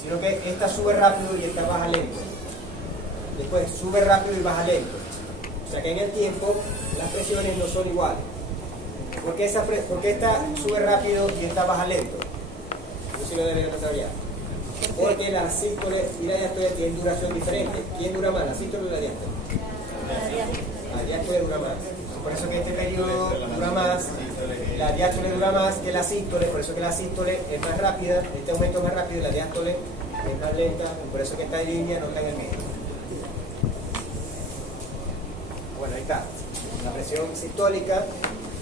sino que esta sube rápido y esta baja lento. Después sube rápido y baja lento. O sea que en el tiempo las presiones no son iguales. ¿Por qué esta sube rápido y esta baja lento? Yo sí lo debería saber. Porque la sístole y la diástole tienen duración diferente. ¿Quién dura más, la sístole o la diástole? La diástole dura más. Por eso que este periodo dura más, la diástole dura más que la sístole, por eso que la sístole es más rápida, este aumento es más rápido y la diástole es más lenta, por eso que esta línea no está en el medio. Bueno, ahí está. La presión sistólica,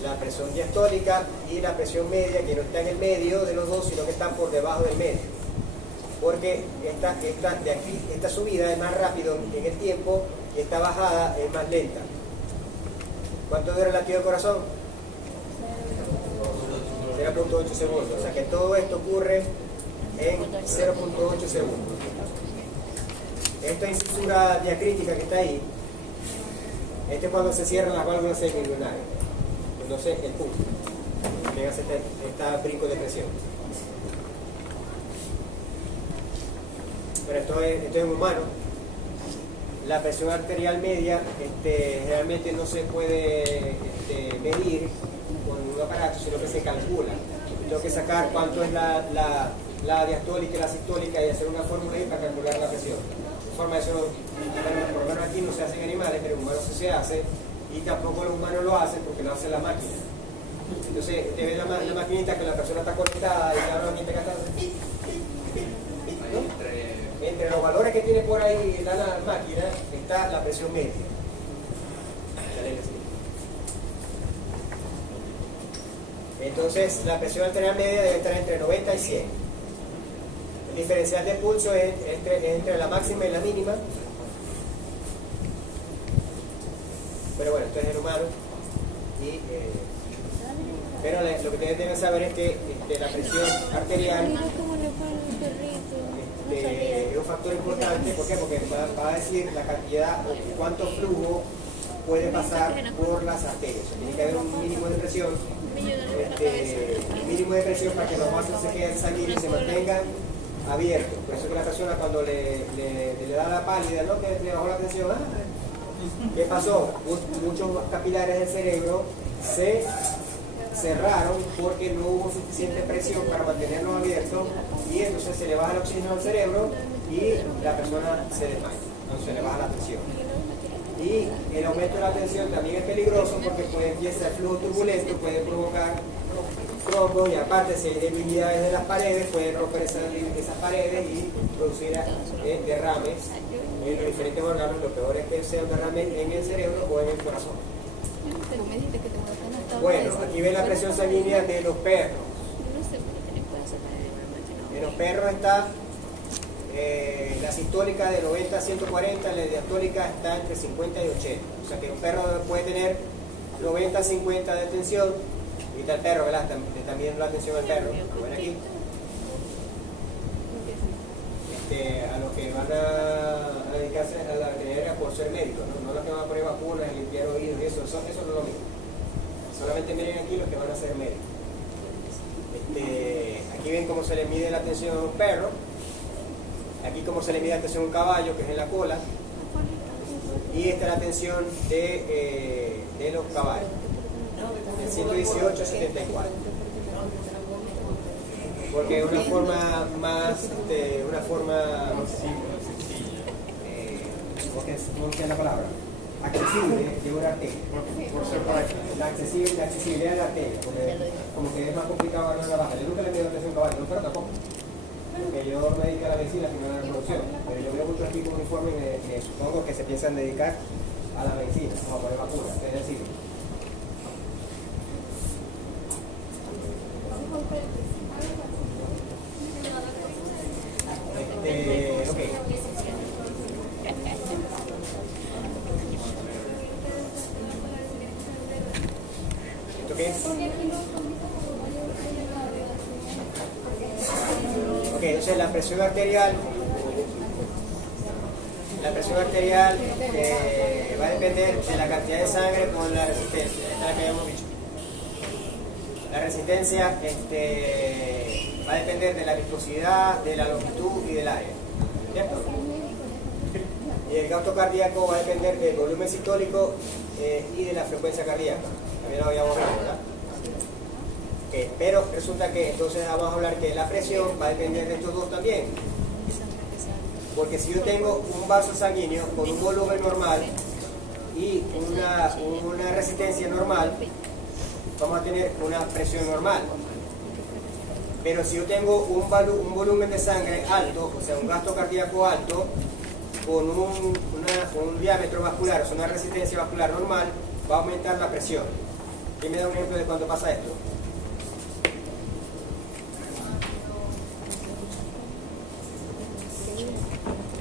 la presión diastólica y la presión media, que no está en el medio de los dos, sino que están por debajo del medio. Porque esta subida es más rápido en el tiempo y esta bajada es más lenta. ¿Cuánto dura el latido del corazón? 0.8 segundos. O sea que todo esto ocurre en 0.8 segundos. Esta incisura diacrítica que está ahí, este es cuando se cierran las válvulas semilunares. Entonces el punto. También hace esta brinco de presión. Pero esto es en humano. La presión arterial media realmente no se puede medir con un aparato, sino que se calcula. Tengo que sacar cuánto es la diastólica y la sistólica y hacer una fórmula ahí para calcular la presión. De forma de eso, por lo menos aquí no se hace en animales, pero en humanos sí se hace, y tampoco los humanos lo hacen porque lo hace la máquina. Entonces, te ves la maquinita que la persona está conectada y la maquinita que está... Entre los valores que tiene por ahí la máquina está la presión media. Entonces la presión arterial media debe estar entre 90 y 100. El diferencial de pulso es entre la máxima y la mínima. Pero bueno, esto es el humano. Pero lo que ustedes deben saber es que la presión arterial es un factor importante. ¿Por qué? Porque va a decir la cantidad o cuánto flujo puede pasar por las arterias. Tiene que haber un mínimo de presión, mínimo de presión para que los vasos se queden sanguíneos y se mantengan abiertos. Por eso que la persona cuando le da la pálida, ¿no? Que le bajó la tensión, ¿qué pasó? Muchos capilares del cerebro se cerraron porque no hubo suficiente presión para mantenerlos abiertos y entonces se le baja el oxígeno al cerebro y la persona se desmaya, entonces se le baja la presión. Y el aumento de la tensión también es peligroso porque empieza el flujo turbulento, puede provocar trombos y aparte si hay debilidades de las paredes, puede romper esas paredes y producir derrames en los diferentes órganos. Lo peor es que sea un derrame en el cerebro o en el corazón. Bueno, aquí ven la presión sanguínea de los perros. En los perros está la sistólica de 90 a 140, la diastólica está entre 50 y 80. O sea que un perro puede tener 90 a 50 de tensión. Y está el perro, ¿verdad? También la atención al perro. Lo ven aquí. A los que van a dedicarse a la veterinaria por ser médicos, no los que van a poner vacunas, limpiar oídos y eso no es lo mismo. Solamente miren aquí los que van a ser médicos. Aquí ven cómo se le mide la tensión a un perro. Aquí cómo se le mide la tensión a un caballo, que es en la cola. Y esta es la tensión de los caballos. De 118 a 74. Porque es una forma más, ¿cómo se llama la palabra? Accesible de una arteria. La accesibilidad de la arteria, porque como que es más complicado ganar la baja. Yo nunca le mido la tensión a caballo, no, pero tampoco. Porque yo me dedico a la medicina, sino a la reproducción. Pero yo veo muchos aquí con uniforme que supongo que se piensan dedicar a la medicina, a poner vacunas, es decir. ¿Esto qué es? Ok, entonces la presión arterial va a depender de la cantidad de sangre con la resistencia. Esta es la que habíamos dicho. La resistencia va a depender de la viscosidad, de la longitud y del área. ¿Cierto? Y el gasto cardíaco va a depender del volumen sistólico y de la frecuencia cardíaca. También lo habíamos visto, ¿verdad? Okay, pero resulta que entonces vamos a hablar que la presión va a depender de estos dos también. Porque si yo tengo un vaso sanguíneo con un volumen normal y una resistencia normal, vamos a tener una presión normal. Pero si yo tengo un volumen de sangre alto, o sea, un gasto cardíaco alto, con un diámetro vascular, o sea, una resistencia vascular normal, va a aumentar la presión. ¿Quién me da un ejemplo de cuándo pasa esto?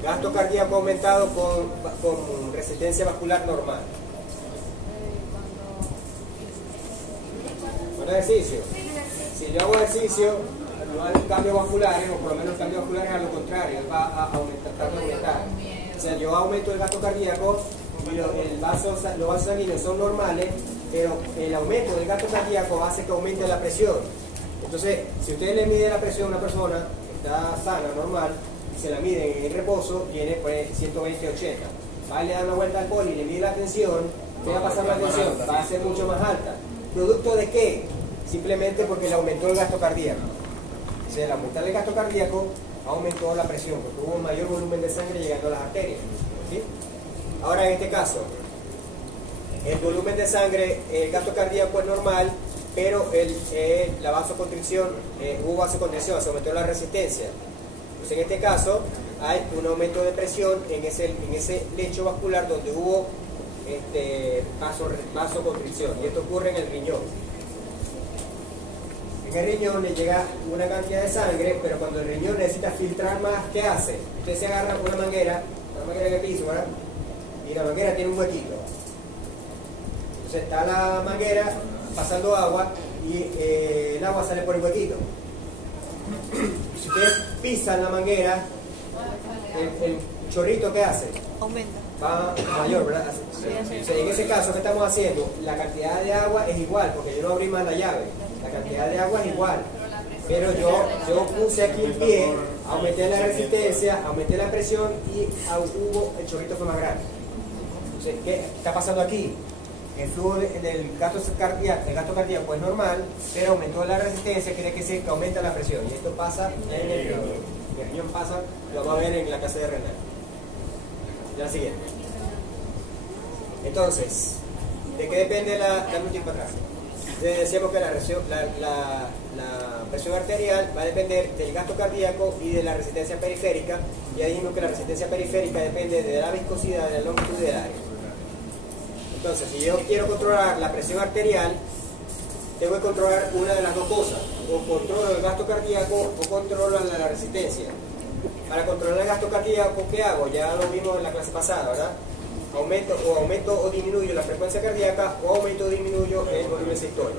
Gasto cardíaco aumentado con resistencia vascular normal. Con ejercicio. Si yo hago ejercicio, no hay cambios vasculares, o por lo menos cambios vasculares a lo contrario, él va a aumentar. O sea, yo aumento el gasto cardíaco y los vasos sanguíneos son normales, pero el aumento del gasto cardíaco hace que aumente la presión. Entonces, si ustedes le miden la presión a una persona que está sana, normal, y se la miden en reposo, tiene pues 120-80. Va a le dar una vuelta al poli y le mide la tensión, ¿qué va a pasar la tensión? Va a ser mucho más alta. ¿Producto de qué? Simplemente porque le aumentó el gasto cardíaco. O sea, al aumentar el gasto cardíaco, aumentó la presión, porque hubo un mayor volumen de sangre llegando a las arterias. ¿Sí? Ahora, en este caso, el volumen de sangre, el gasto cardíaco es normal, pero la vasoconstricción, hubo vasoconstricción, se aumentó la resistencia. Pues en este caso, hay un aumento de presión en ese lecho vascular donde hubo vasoconstricción, y esto ocurre en el riñón. En el riñón le llega una cantidad de sangre, pero cuando el riñón necesita filtrar más, ¿qué hace? Usted se agarra una manguera en el piso, ¿verdad? Y la manguera tiene un huequito. Entonces Entonces está la manguera pasando agua y el agua sale por el huequito. Si ustedes pisan la manguera, el chorrito que hace Aumenta. va mayor, ¿verdad? O sea, en ese caso, ¿qué estamos haciendo? La cantidad de agua es igual, porque yo no abrí más la llave. La cantidad de agua es igual. Pero yo puse aquí el pie, aumenté la resistencia, aumenté la presión y el chorrito fue más grande. Entonces, ¿qué está pasando aquí? El flujo del gasto cardíaco es normal, pero aumentó la resistencia, quiere decir que aumenta la presión. Y esto pasa en el riñón. El riñón pasa, lo vamos a ver en la clase de renal. La siguiente. Entonces, ¿de qué depende dame un tiempo atrás? Decíamos que la presión arterial va a depender del gasto cardíaco y de la resistencia periférica. Ya dijimos que la resistencia periférica depende de la viscosidad, de la longitud del área. Entonces, si yo quiero controlar la presión arterial, tengo que controlar una de las dos cosas. O controlo el gasto cardíaco o controlo la resistencia. Para controlar el gasto cardíaco, ¿qué hago? Ya lo vimos en la clase pasada, ¿verdad? Aumento o disminuyo la frecuencia cardíaca o aumento o disminuyo el volumen sistólico.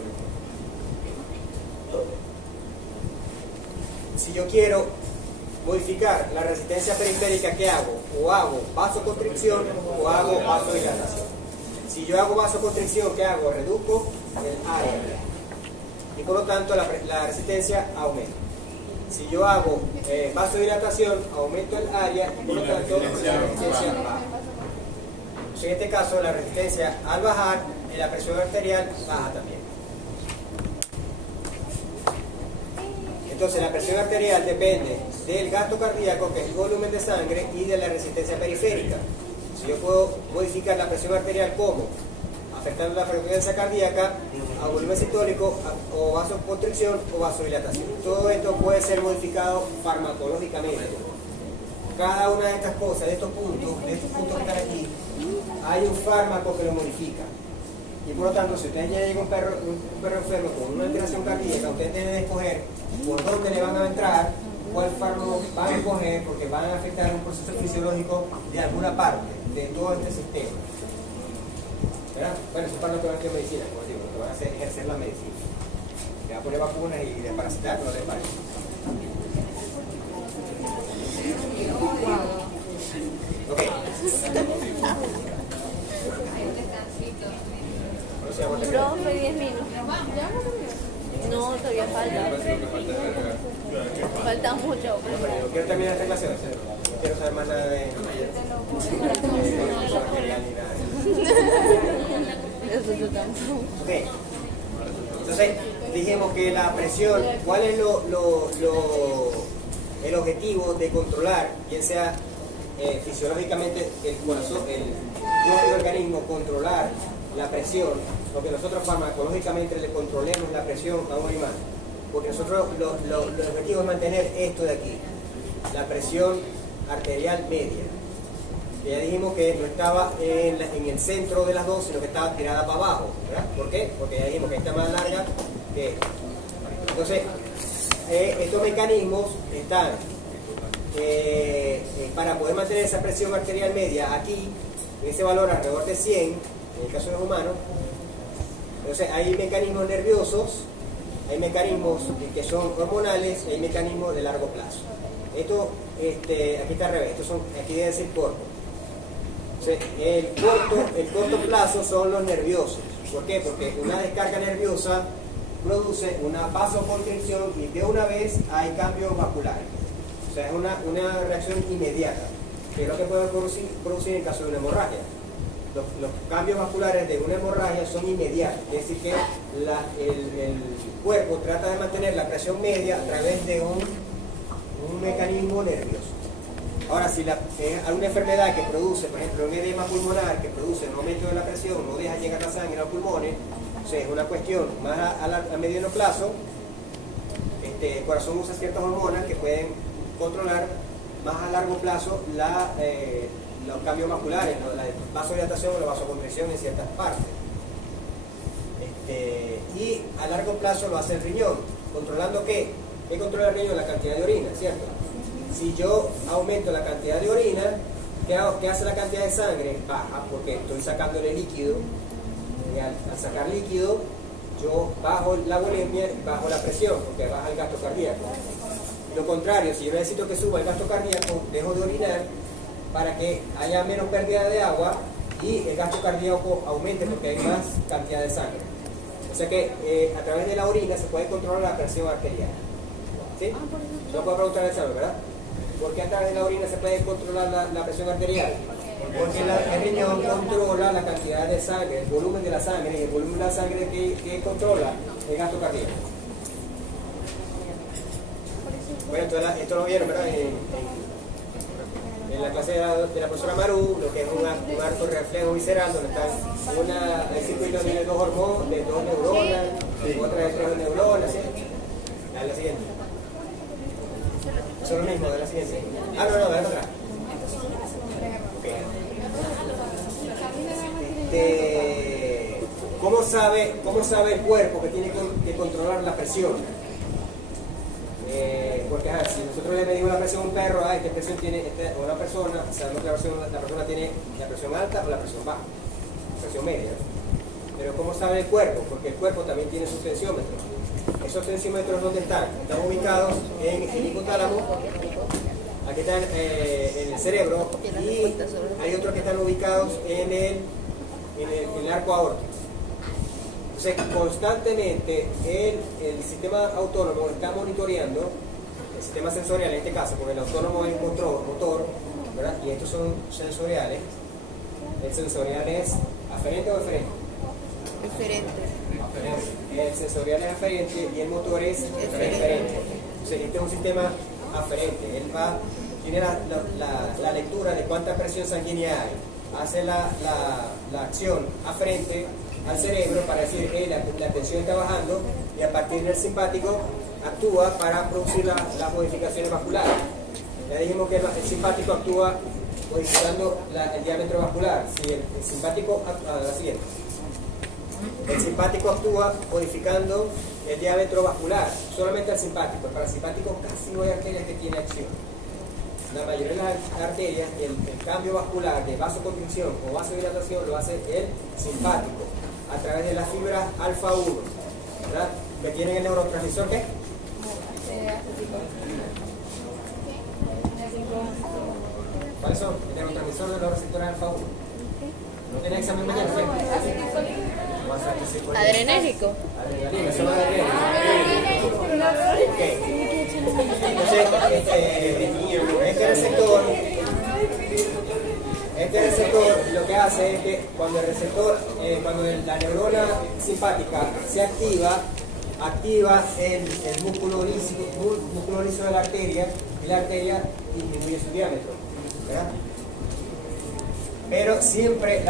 Si yo quiero modificar la resistencia periférica, ¿qué hago? O hago vasoconstricción o hago vasodilatación. Si yo hago vasoconstricción, ¿qué hago? Reduzco el área y por lo tanto la resistencia aumenta. Si yo hago vasodilatación, aumento el área y por lo tanto la resistencia baja. En este caso, la resistencia al bajar, la presión arterial baja también. Entonces, la presión arterial depende del gasto cardíaco, que es el volumen de sangre, y de la resistencia periférica. Si yo puedo modificar la presión arterial, ¿cómo? Afectando la frecuencia cardíaca, a volumen sistólico, o vasoconstricción o vasodilatación. Todo esto puede ser modificado farmacológicamente. Cada una de estas cosas, de estos puntos que están aquí, hay un fármaco que lo modifica. Y por lo tanto, si ustedes ya llega un perro enfermo con una alteración cardíaca, ustedes deben escoger por dónde le van a entrar, cuál fármaco van a escoger, porque van a afectar un proceso fisiológico de alguna parte de todo este sistema. ¿Verdad? Bueno, eso es para lo que van a hacer medicina, como digo, lo que van a hacer ejercer la medicina. Le van a poner vacunas y desparasitar, no desparasitar. Ok. Profe, 10 minutos. No, todavía falta. Falta mucho. No quiero terminar esta clase, no quiero saber más nada de material ni nada. Eso yo tampoco. Ok. Entonces, dijimos que la presión, ¿cuál es el objetivo de controlar, bien sea fisiológicamente el corazón, el organismo, controlar la presión, o que nosotros farmacológicamente le controlemos la presión a un animal? Porque nosotros los objetivos es mantener esto de aquí, la presión arterial media. Ya dijimos que no estaba en el centro de las dos, sino que estaba tirada para abajo, ¿verdad? ¿Por qué? Porque ya dijimos que está más larga que esta. Entonces, estos mecanismos están para poder mantener esa presión arterial media aquí, en ese valor alrededor de 100, en el caso de los humanos. Entonces, hay mecanismos nerviosos, hay mecanismos que son hormonales, hay mecanismos de largo plazo. Esto, aquí está al revés, estos son, aquí debe decir corto. Entonces, el corto plazo son los nerviosos. ¿Por qué? Porque una descarga nerviosa produce una vasoconstricción y de una vez hay cambios vasculares. O sea, es una reacción inmediata, que es lo que puede producir en caso de una hemorragia. Los cambios vasculares de una hemorragia son inmediatos, es decir que el cuerpo trata de mantener la presión media a través de un mecanismo nervioso. Ahora, si alguna enfermedad que produce, por ejemplo, un edema pulmonar que produce un aumento de la presión, no deja llegar la sangre a los pulmones, o sea, es una cuestión más a mediano plazo. El corazón usa ciertas hormonas que pueden controlar más a largo plazo los cambios vasculares, la vasodilatación o la vasoconstricción en ciertas partes. Y a largo plazo lo hace el riñón. ¿Controlando qué? ¿Qué controla el riñón? La cantidad de orina, ¿cierto? Si yo aumento la cantidad de orina, ¿qué hace la cantidad de sangre? Baja, porque estoy sacándole líquido, en Y al sacar líquido, yo bajo la volemia y bajo la presión, porque baja el gasto cardíaco. Lo contrario, si yo necesito que suba el gasto cardíaco, dejo de orinar para que haya menos pérdida de agua y el gasto cardíaco aumente porque hay más cantidad de sangre. O sea que a través de la orina se puede controlar la presión arterial. ¿Sí? Yo puedo preguntar el examen, ¿verdad? ¿Por qué a través de la orina se puede controlar la presión arterial? Porque el riñón controla la cantidad de sangre, el volumen de la sangre, y el volumen de la sangre que controla el gasto cardíaco. Bueno, esto lo vieron, ¿verdad? En la clase de la profesora Maru, lo que es un arco reflejo visceral, donde está el circuito de dos hormonas, de dos neuronas, otra de tres neuronas, ¿sí? La siguiente. Eso es lo mismo, de la siguiente. No, de la otra. ¿Cómo sabe el cuerpo que tiene que controlar la presión? Porque si nosotros le medimos la presión a un perro, ¿qué presión tiene una persona? Sabemos que la persona tiene la presión alta o la presión baja, la presión media. Pero ¿cómo sabe el cuerpo? Porque el cuerpo también tiene sus tensiómetros. ¿Esos tensiómetros dónde están? Están ubicados en el hipotálamo, aquí están en el cerebro, y hay otros que están ubicados en el arco aórtico. Entonces, constantemente el sistema autónomo está monitoreando, el sistema sensorial en este caso, porque el autónomo es un motor, ¿verdad? Y estos son sensoriales. ¿El sensorial es aferente o eferente? Diferente. El sensorial es aferente y el motor es eferente. Entonces, este es un sistema aferente. Él tiene la lectura de cuánta presión sanguínea hay. Hace la acción aferente al cerebro para decir que la tensión está bajando, y a partir del simpático actúa para producir las modificaciones vasculares. Ya dijimos que el simpático actúa modificando el diámetro vascular. Si el simpático la siguiente. El simpático actúa modificando el diámetro vascular, solamente el simpático. Para el simpático casi no hay arterias que tienen acción. La mayoría de las arterias, el cambio vascular de vasoconstricción o vasodilatación lo hace el simpático a través de las fibras alfa 1, ¿verdad? Que tienen el neurotransmisor, ¿qué? ¿Cuáles son? El neurotransmisor de los receptores alfa 1. ¿No tiene examen mañana? Adrenérgico. Adrenalina, son adrenérgicos. Entonces, este receptor lo que hace es que cuando cuando la neurona simpática se activa el músculo liso de la arteria, y la arteria disminuye su diámetro, ¿verdad? Pero siempre el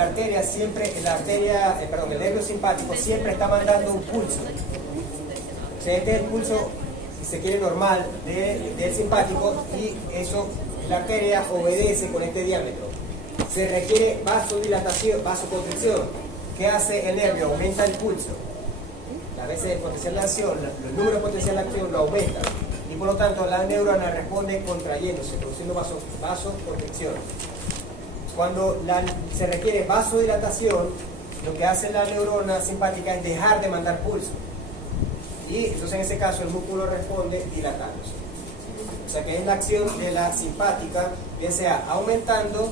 nervio simpático siempre está mandando un pulso. O sea, este es el pulso, si se quiere, normal del simpático, y eso la arteria obedece con este diámetro. Se requiere vasodilatación, vasoconstricción. ¿Qué hace el nervio? Aumenta el pulso. Las veces de potencial de acción, los números de potencial de acción lo aumentan, y por lo tanto la neurona responde contrayéndose, produciendo vasoconstricción. Cuando se requiere vasodilatación, lo que hace la neurona simpática es dejar de mandar pulso. Y entonces en ese caso el músculo responde dilatándose. O sea que es la acción de la simpática, bien sea aumentando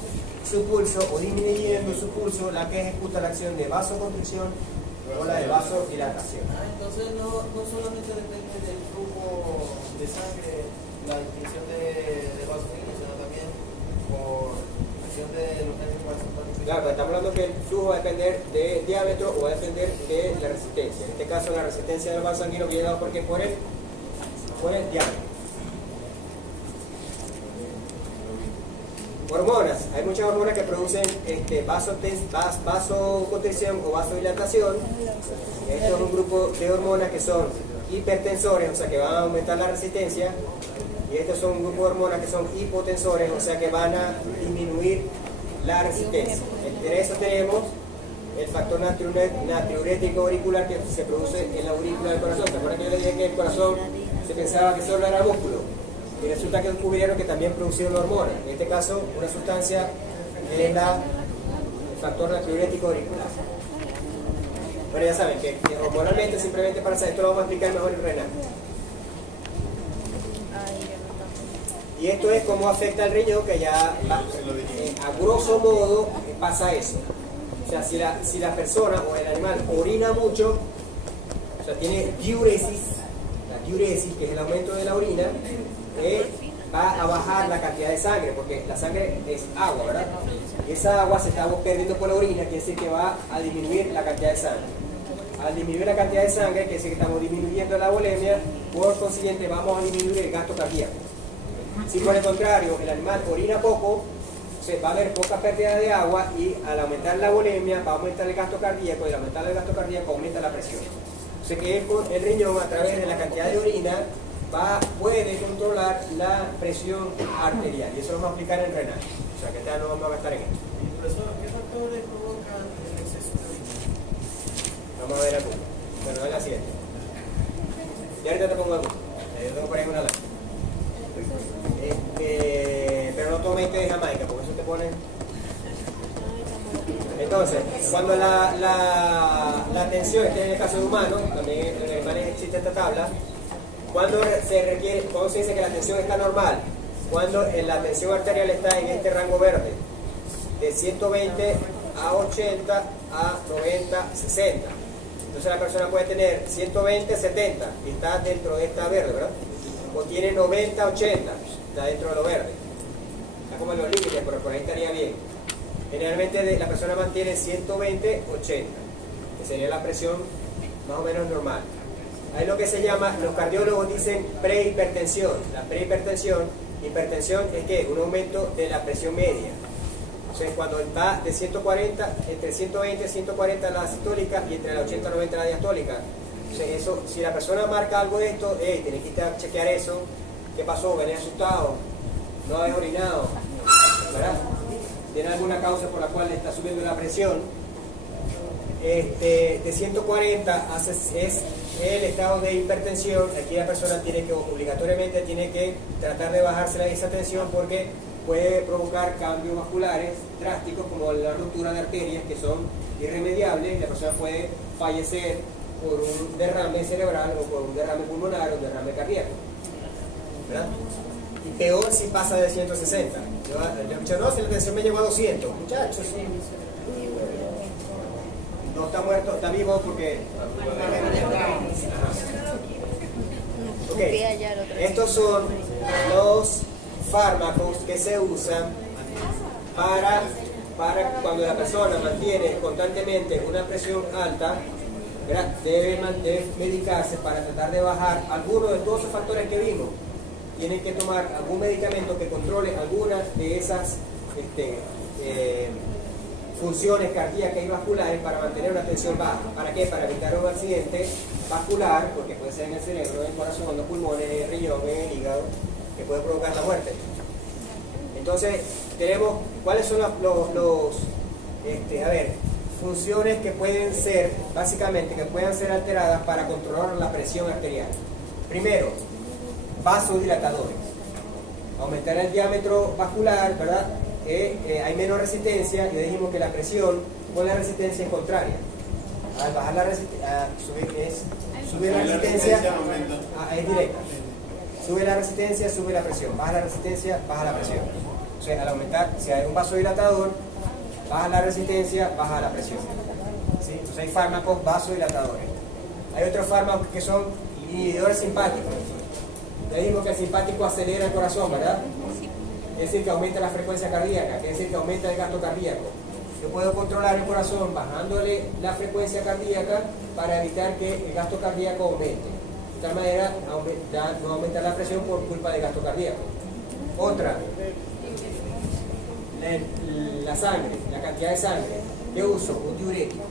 su pulso o disminuyendo su pulso, la que ejecuta la acción de vasoconstricción o la de vasodilatación. Entonces no solamente depende del flujo de sangre, la disminución de vasoconstricción, sino también por acción de los nervios vasoconstrictores. Claro, pero estamos hablando que el flujo va a depender del diámetro o va a depender de la resistencia. En este caso la resistencia del vaso sanguíneo viene dado por el diámetro. Hormonas. Hay muchas hormonas que producen vasoconstricción o vasodilatación. Este es un grupo de hormonas que son hipertensores, o sea que van a aumentar la resistencia. Y estos son un grupo de hormonas que son hipotensores, o sea que van a disminuir la resistencia. Entre eso tenemos el factor natriurético auricular, que se produce en la aurícula del corazón. ¿Se acuerdan que yo les dije que el corazón se pensaba que solo era músculo? Y resulta que descubrieron que también producía una hormona. En este caso, una sustancia es el factor natriurético auricular. Bueno, ya saben que hormonalmente, simplemente para hacer esto lo vamos a explicar mejor en renal. Y esto es cómo afecta al riñón, que ya a grosso modo pasa eso. O sea, si la persona o el animal orina mucho, o sea, tiene diuresis, la diuresis, que es el aumento de la orina, va a bajar la cantidad de sangre, porque la sangre es agua, ¿verdad? Y esa agua se está perdiendo por la orina, quiere decir que va a disminuir la cantidad de sangre. Al disminuir la cantidad de sangre, quiere decir que estamos disminuyendo la volemia, por consiguiente vamos a disminuir el gasto cardíaco. Si por el contrario el animal orina poco, va a haber poca pérdida de agua y al aumentar la volemia va a aumentar el gasto cardíaco y al aumentar el gasto cardíaco aumenta la presión. O sea que el riñón, a través de la cantidad de orina, puede controlar la presión arterial, y eso lo vamos a aplicar en renal. O sea que ya no vamos a gastar en esto. Profesor, ¿qué factores provocan el exceso de orina? Vamos a ver algunos. Bueno, es la siguiente. Y ahorita te pongo algunos. Tengo por ahí una lámpara. Pero no tomes té de Jamaica, porque eso te pone. Entonces, cuando la tensión, este en el caso de humanos, también en los animales existe esta tabla, cuando se dice que la tensión está normal, cuando la tensión arterial está en este rango verde, de 120 a 80 a 90, 60. Entonces la persona puede tener 120, 70, y está dentro de esta verde, ¿verdad? O tiene 90, 80, está dentro de lo verde. Está como en los límites, pero por ahí estaría bien. Generalmente la persona mantiene 120, 80, que sería la presión más o menos normal. Hay lo que se llama, los cardiólogos dicen prehipertensión. La prehipertensión, hipertensión es que un aumento de la presión media. O sea, cuando está de 140, entre 120 y 140 la sistólica y entre la 80 y 90 la diastólica. O sea, eso, si la persona marca algo de esto, tienes que ir a chequear eso. ¿Qué pasó? ¿Venía asustado? ¿No habéis orinado? ¿Verdad? ¿Tiene alguna causa por la cual le está subiendo la presión? De 140 es el estado de hipertensión. Aquí la persona obligatoriamente tiene que tratar de bajarse esa tensión, porque puede provocar cambios vasculares drásticos, como la ruptura de arterias, que son irremediables, y la persona puede fallecer por un derrame cerebral o por un derrame pulmonar o un derrame cardíaco, ¿verdad? Y peor si pasa de 160. Yo no, si la tensión me llegó a 200, muchachos, no está muerto, está vivo porque... Okay. Estos son los fármacos que se usan para cuando la persona mantiene constantemente una presión alta, debe medicarse para tratar de bajar algunos de todos esos factores que vimos. Tienen que tomar algún medicamento que controle algunas de esas funciones cardíacas y vasculares para mantener una tensión baja. ¿Para qué? Para evitar un accidente vascular, porque puede ser en el cerebro, en el corazón, en los pulmones, en el riñón, en el hígado, que puede provocar la muerte. Entonces, tenemos cuáles son funciones que pueden ser, básicamente, que puedan ser alteradas para controlar la presión arterial. Primero, vasodilatadores. Aumentar el diámetro vascular, ¿verdad? Hay menos resistencia, y dijimos que la presión con la resistencia es contraria. Al bajar la resistencia, subir la resistencia, es directa. Sube la resistencia, sube la presión. Baja la resistencia, baja la presión. O sea, al aumentar, si hay un vasodilatador, baja la resistencia, baja la presión. ¿Sí? Entonces hay fármacos vasodilatadores. Hay otros fármacos que son inhibidores simpáticos. Ya dijimos que el simpático acelera el corazón, ¿verdad? Es decir, que aumenta la frecuencia cardíaca, es decir, que aumenta el gasto cardíaco. Yo puedo controlar el corazón bajándole la frecuencia cardíaca para evitar que el gasto cardíaco aumente. De tal manera, no aumenta la presión por culpa del gasto cardíaco. Otra, la sangre, la cantidad de sangre. ¿Qué uso? Un diurético.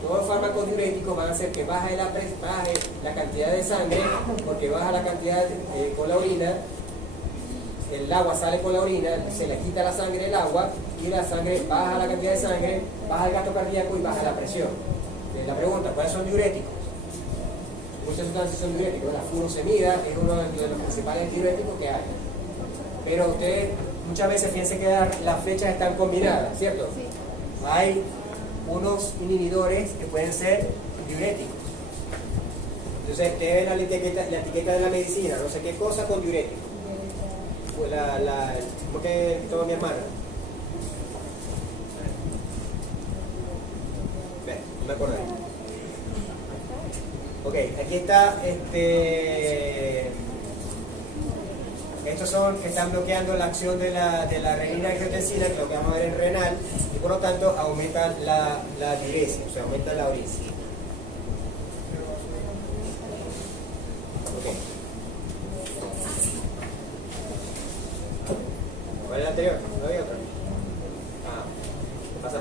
Todos los fármacos diuréticos van a hacer que baje la cantidad de sangre, porque baja la cantidad con la orina. El agua sale con la orina, se le quita la sangre del agua, y la sangre baja la cantidad de sangre, baja el gasto cardíaco y baja la presión. La pregunta, ¿cuáles son diuréticos? Muchas sustancias son diuréticos. La furosemida es uno de los principales diuréticos que hay. Pero ustedes muchas veces piensan que las flechas están combinadas, ¿cierto? Sí. Hay unos inhibidores que pueden ser diuréticos. Entonces, ustedes ven la etiqueta de la medicina, no sé qué cosa con diurético. Pues ¿cómo que toma mi hermana? No me acuerdo. Ok, aquí está, estos son que están bloqueando la acción de la renina angiotensina, que es lo que vamos a ver en renal, y por lo tanto aumentan la diuresia, o sea, aumentan la orina. Ok. ¿Cuál es el anterior? ¿No había otro? Ah, ¿qué pasa?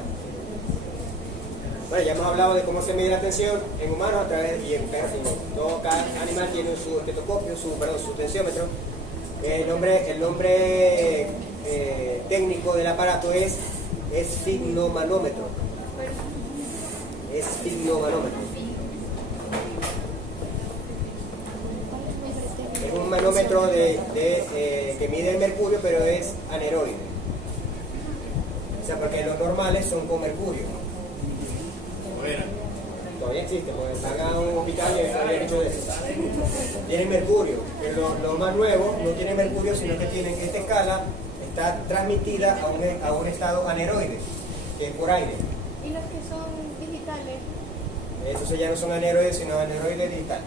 Bueno, ya hemos hablado de cómo se mide la tensión en humanos a través y en perros. Todo cada animal tiene su estetoscopio, su tensiómetro. El nombre técnico del aparato es esfigmomanómetro. Esfigmomanómetro. Es un manómetro que mide el mercurio, pero es aneroide. O sea, porque los normales son con mercurio. Todavía existe, porque van a un hospital y habían hecho de eso. Tienen mercurio, pero los más nuevos no tienen mercurio, sino que tienen esta escala, está transmitida a un estado aneroide, que es por aire. ¿Y los que son digitales? Entonces ya no son aneroides, sino aneroides digitales.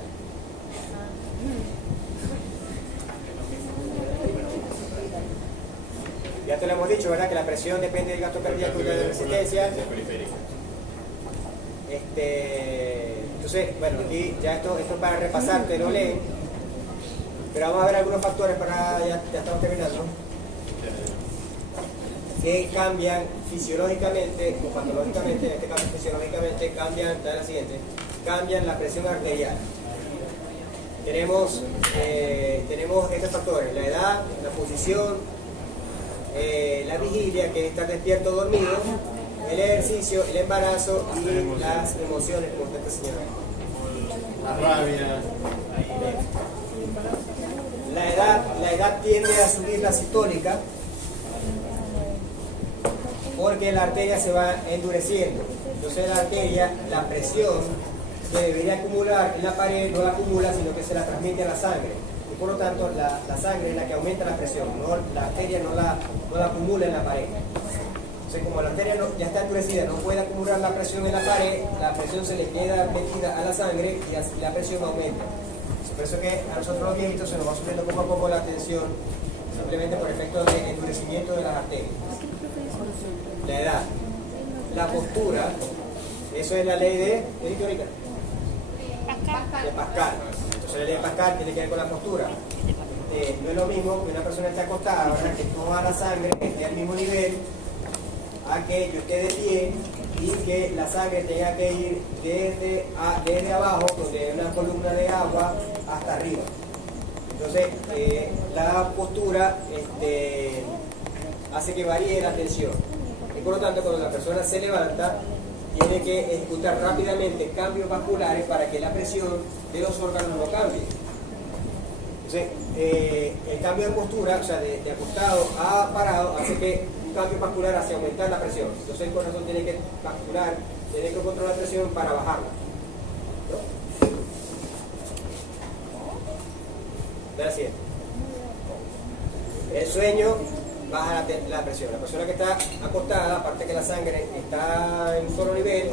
Ya te lo hemos dicho, ¿verdad? Que la presión depende del gasto cardíaco y de la resistencia. Entonces, bueno, aquí ya esto es para repasar, te lo leen, pero vamos a ver algunos factores para, ya estamos terminando, que cambian fisiológicamente o patológicamente, en este caso fisiológicamente, cambian la presión arterial. Tenemos estos factores: la edad, la posición, la vigilia, que es estar despierto o dormido, el ejercicio, el embarazo y las emociones, como está esta señora. La rabia. La edad tiende a subir la sistólica porque la arteria se va endureciendo. Entonces la arteria, la presión que debería acumular en la pared no la acumula, sino que se la transmite a la sangre. Y por lo tanto la sangre es la que aumenta la presión, la arteria no la acumula en la pared. Entonces, como la arteria ya está endurecida, no puede acumular la presión en la pared, la presión se le queda metida a la sangre y así la presión aumenta. Por eso que a nosotros los viejitos se nos va subiendo poco a poco la tensión, simplemente por efecto de endurecimiento de las arterias. La edad, la postura, eso es la ley de Pascal. Entonces la ley de Pascal tiene que ver con la postura. No es lo mismo que una persona esté acostada, ¿verdad? Que toda la sangre esté al mismo nivel, a que yo esté de pie y que la sangre tenga que ir desde abajo, donde hay una columna de agua, hasta arriba. Entonces, la postura hace que varíe la tensión. Y por lo tanto, cuando la persona se levanta, tiene que ejecutar rápidamente cambios vasculares para que la presión de los órganos no cambie. Entonces, el cambio de postura, o sea, de acostado a parado, hace que un cambio vascular hace aumentar la presión. Entonces el corazón tiene que vascular, tiene que controlar la presión para bajarla. ¿No? Ahora sí. El sueño baja la presión. La persona que está acostada, aparte que la sangre está en un solo nivel,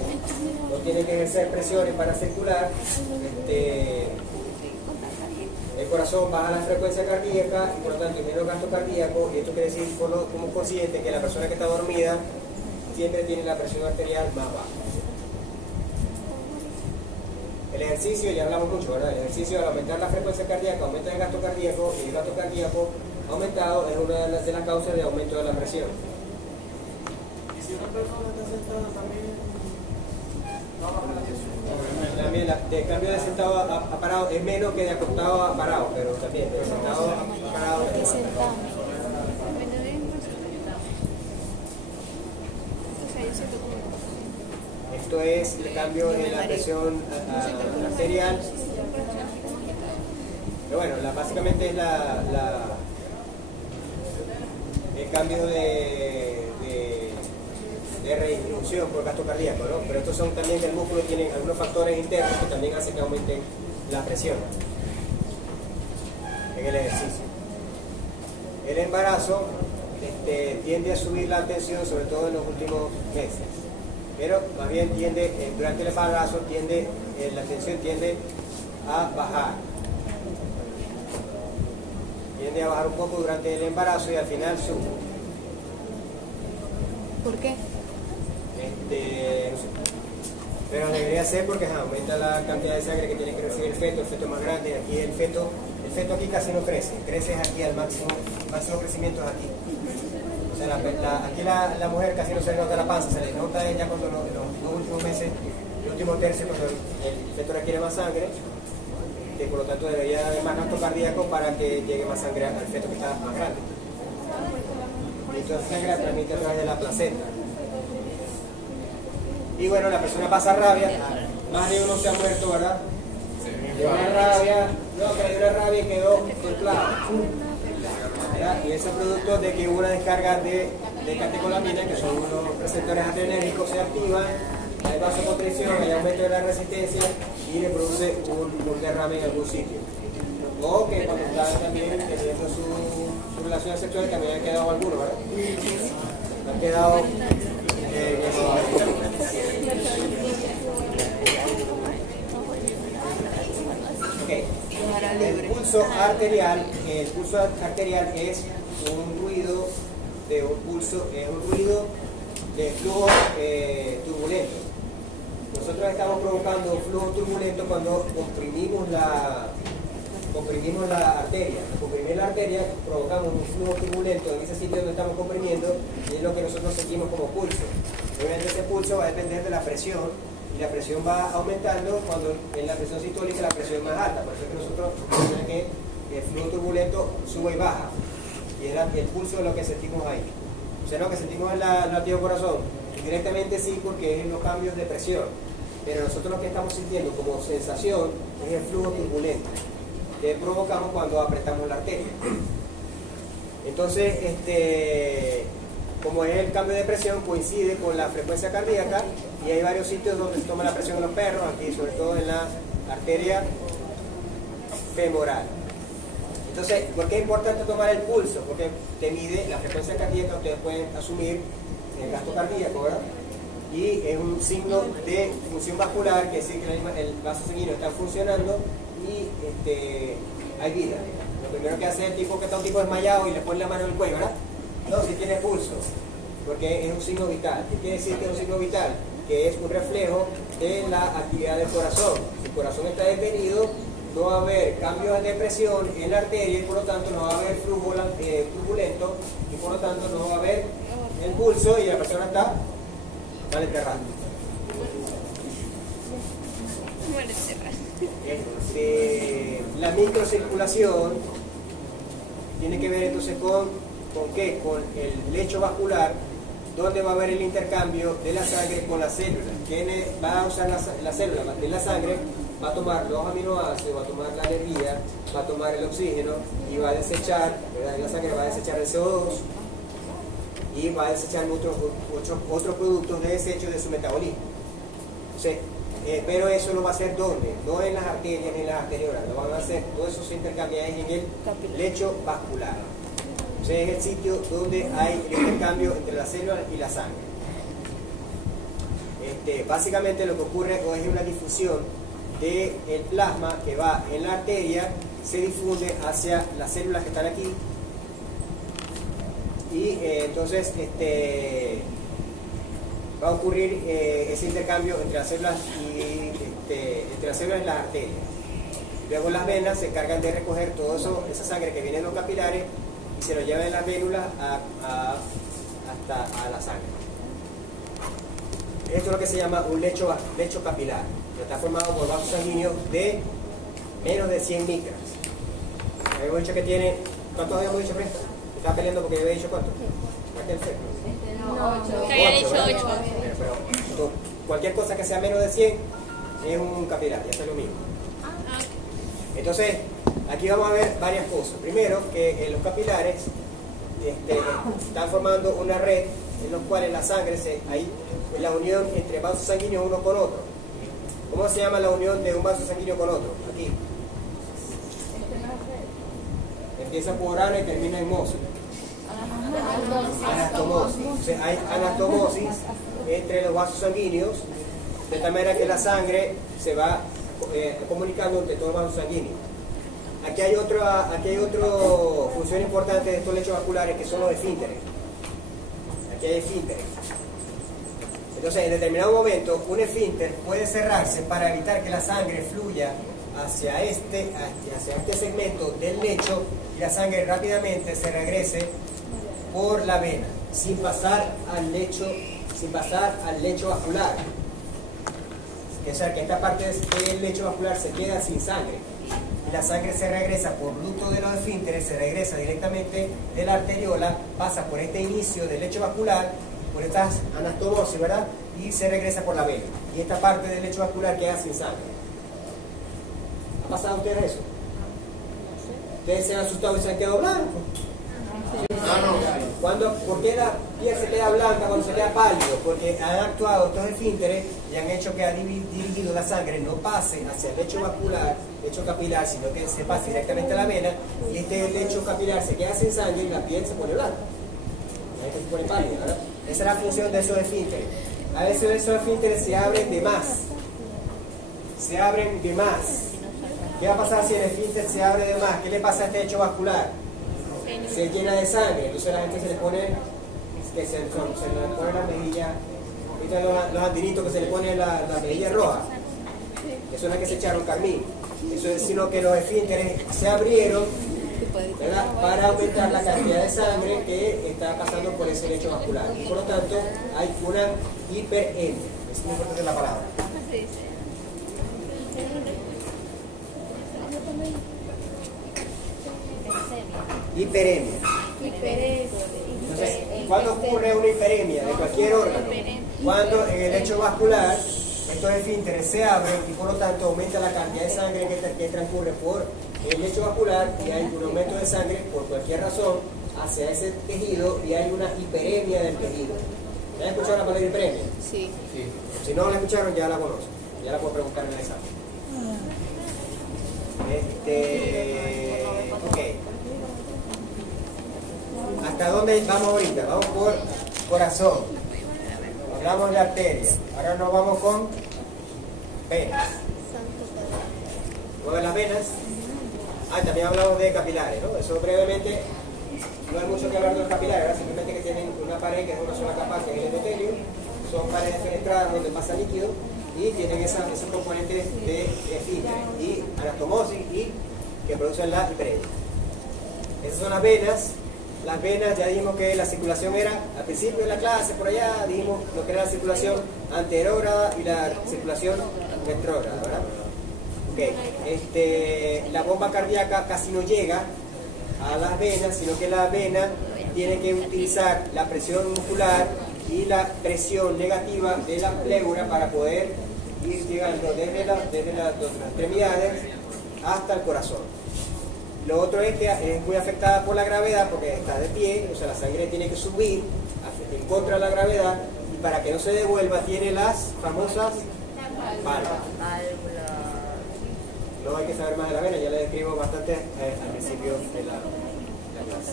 no tiene que ejercer presiones para circular. El corazón baja la frecuencia cardíaca y por lo tanto hay menos gasto cardíaco, y esto quiere decir como consciente que la persona que está dormida siempre tiene la presión arterial más baja. El ejercicio, ya hablamos mucho, ¿verdad? El ejercicio, al aumentar la frecuencia cardíaca, aumenta el gasto cardíaco, y el gasto cardíaco aumentado es una de las causas de aumento de la presión. Y si una persona está sentada también va a bajar la presión. También de cambio de sentado a parado es menos que de acostado a parado, pero también de sentado a parado es más. Esto es el cambio de la presión arterial. Pero bueno, básicamente es el cambio de de redistribución por gasto cardíaco, ¿no? Pero estos son también que el músculo tiene algunos factores internos que también hacen que aumente la presión en el ejercicio. El embarazo tiende a subir la tensión, sobre todo en los últimos meses, pero más bien durante el embarazo la tensión tiende a bajar. Tiende a bajar un poco durante el embarazo y al final sube. ¿Por qué? No sé. Pero debería ser porque aumenta la cantidad de sangre que tiene que recibir el feto es más grande. Aquí el feto aquí casi no crece aquí al máximo crecimiento es aquí. O sea, aquí la mujer casi no se le nota la panza, se le nota ella cuando en los 2 últimos meses, el último tercio, cuando el feto requiere más sangre, que por lo tanto debería haber más gasto cardíaco para que llegue más sangre al feto que está más grande. Y toda esa sangre la transmite a través de la placenta. Y bueno, la persona pasa rabia, más de uno se ha muerto, ¿verdad? De una rabia, que de una rabia y quedó templado. Y ese producto de que hubo una descarga de catecolamina, que son unos receptores adrenérgicos, se activan, hay vasoconstricción, hay aumento de la resistencia y le produce un derrame en algún sitio. O que cuando están también teniendo su relación sexual también han quedado algunos, ¿verdad? Han quedado okay. El pulso arterial es un ruido de flujo turbulento. Nosotros estamos provocando un flujo turbulento cuando comprimimos la arteria. Al comprimir la arteria provocamos un flujo turbulento en ese sitio donde estamos comprimiendo y es lo que nosotros sentimos como pulso. Obviamente ese pulso va a depender de la presión y la presión va aumentando cuando en la presión sistólica la presión es más alta. Por eso es que nosotros tenemos que el flujo turbulento sube y baja y el pulso es lo que sentimos ahí. O sea, lo que sentimos en el latido corazón directamente sí, porque es los cambios de presión, pero nosotros lo que estamos sintiendo como sensación es el flujo turbulento que provocamos cuando apretamos la arteria. Entonces, como es el cambio de presión, coincide con la frecuencia cardíaca y hay varios sitios donde se toma la presión en los perros, aquí sobre todo en la arteria femoral. Entonces, ¿por qué es importante tomar el pulso? Porque te mide la frecuencia cardíaca, ustedes pueden asumir el gasto cardíaco, ¿verdad? Y es un signo de función vascular, que es decir, que el vaso sanguíneo está funcionando y hay vida. Lo primero que hace el tipo que está un tipo desmayado y le pone la mano en el cuello, ¿verdad? No, si tiene pulso, porque es un signo vital. ¿Qué quiere decir que es un signo vital? Que es un reflejo de la actividad del corazón. Si el corazón está detenido, no va a haber cambios de presión en la arteria y por lo tanto no va a haber flujo turbulento y por lo tanto no va a haber el pulso y la persona está mal enterrada. La microcirculación tiene que ver entonces ¿con qué? Con el lecho vascular, donde va a haber el intercambio de la sangre con la célula. ¿Quién va a usar la célula de la sangre? Va a tomar los aminoácidos, va a tomar la energía, va a tomar el oxígeno y va a desechar, ¿verdad? La sangre va a desechar el CO2 y va a desechar otros productos de desecho de su metabolismo. Entonces, pero eso lo va a hacer ¿dónde? No en las arterias ni en las arteriolas, lo van a hacer, todo eso se intercambia en el lecho vascular. Entonces es el sitio donde hay el intercambio entre las células y la sangre. Básicamente lo que ocurre es una difusión del plasma que va en la arteria, se difunde hacia las células que están aquí y entonces va a ocurrir ese intercambio entre las células y las arterias. Luego las venas se encargan de recoger todo eso, esa sangre que viene de los capilares y se lo lleva de las vénulas hasta a la sangre. Esto es lo que se llama un lecho capilar, que está formado por vasos sanguíneos de menos de 100 micras. Habíamos dicho que tiene, ¿cuántos habíamos dicho, Presta? Estaba peleando porque yo había dicho cuánto. Que había dicho 8. Pero cualquier cosa que sea menos de 100 es un capilar, ya es lo mismo. Entonces, aquí vamos a ver varias cosas. Primero, que los capilares están formando una red en los cuales la sangre, hay la unión entre vasos sanguíneos uno con otro. ¿Cómo se llama la unión de un vaso sanguíneo con otro? Aquí. Empieza por ana y termina en mosis. Anastomosis. O sea, hay anastomosis entre los vasos sanguíneos, de tal manera que la sangre se va comunicando entre todos los vasos sanguíneos. Aquí hay otra función importante de estos lechos vasculares, que son los esfínteres. Aquí hay esfínteres. Entonces, en determinado momento, un esfínter puede cerrarse para evitar que la sangre fluya hacia este segmento del lecho y la sangre rápidamente se regrese por la vena, sin pasar al lecho vascular. O sea, que esta parte del lecho vascular se queda sin sangre. Y la sangre se regresa por ducto de los esfínteres, se regresa directamente de la arteriola, pasa por este inicio del lecho vascular, por estas anastomosis, ¿verdad? Y se regresa por la vena. Y esta parte del lecho vascular queda sin sangre. ¿Ha pasado a ustedes eso? ¿Ustedes se han asustado y se han quedado blancos? ¿Por qué la piel se queda blanca cuando se queda pálido? Porque han actuado estos esfínteres y han hecho que ha dirigido la sangre no pase hacia el lecho vascular, lecho capilar, sino que se pase directamente a la vena, y este lecho capilar se queda sin sangre y la piel se pone blanca. La gente se pone pálida, ¿verdad? Esa es la función de esos esfínteres. A veces esos esfínteres se abren de más. Se abren de más. ¿Qué va a pasar si el esfínter se abre de más? ¿Qué le pasa a este lecho vascular? Se llena de sangre, entonces la gente se le pone la mejilla, ¿viste los andinitos que se le pone la mejilla roja? Eso no es que se echaron carmín, eso es sino que los esfínteres se abrieron, ¿verdad?, para aumentar la cantidad de sangre que está pasando por ese lecho vascular, y por lo tanto hay una hiperemia. Es muy importante la palabra. Hiperemia. Entonces, ¿cuándo ocurre una hiperemia de cualquier órgano? Cuando en el lecho vascular estos esfínteres se abren y por lo tanto aumenta la cantidad de sangre que transcurre por el lecho vascular, y hay un aumento de sangre por cualquier razón hacia ese tejido y hay una hiperemia del tejido. ¿Ya han escuchado la palabra hiperemia? Sí. Si no la escucharon, ya la conocen, ya la puedo preguntar en el examen. Ok. ¿Hasta dónde vamos ahorita? Vamos por corazón. Hablamos de arteria. Ahora nos vamos con venas. ¿Mueven las venas? También hablamos de capilares, ¿no? Eso brevemente, no hay mucho que hablar de los capilares, ¿verdad? Simplemente que tienen una pared que es una sola capa, que es el endotelio. Son paredes fenestradas donde pasa líquido y tienen esos componentes de esfínter y anastomosis y que producen la hiperemia. Esas son las venas. Las venas, ya dijimos que la circulación era, al principio de la clase, por allá, dijimos lo que era la circulación anterógrada y la circulación retrógrada, ¿verdad? Ok, la bomba cardíaca casi no llega a las venas, sino que la vena tiene que utilizar la presión muscular y la presión negativa de la pleura para poder ir llegando desde las extremidades hasta el corazón. Lo otro es que es muy afectada por la gravedad porque está de pie, o sea, la sangre tiene que subir en contra de la gravedad, y para que no se devuelva tiene las famosas válvulas. No hay que saber más de la vena, ya le describo bastante al principio de la clase.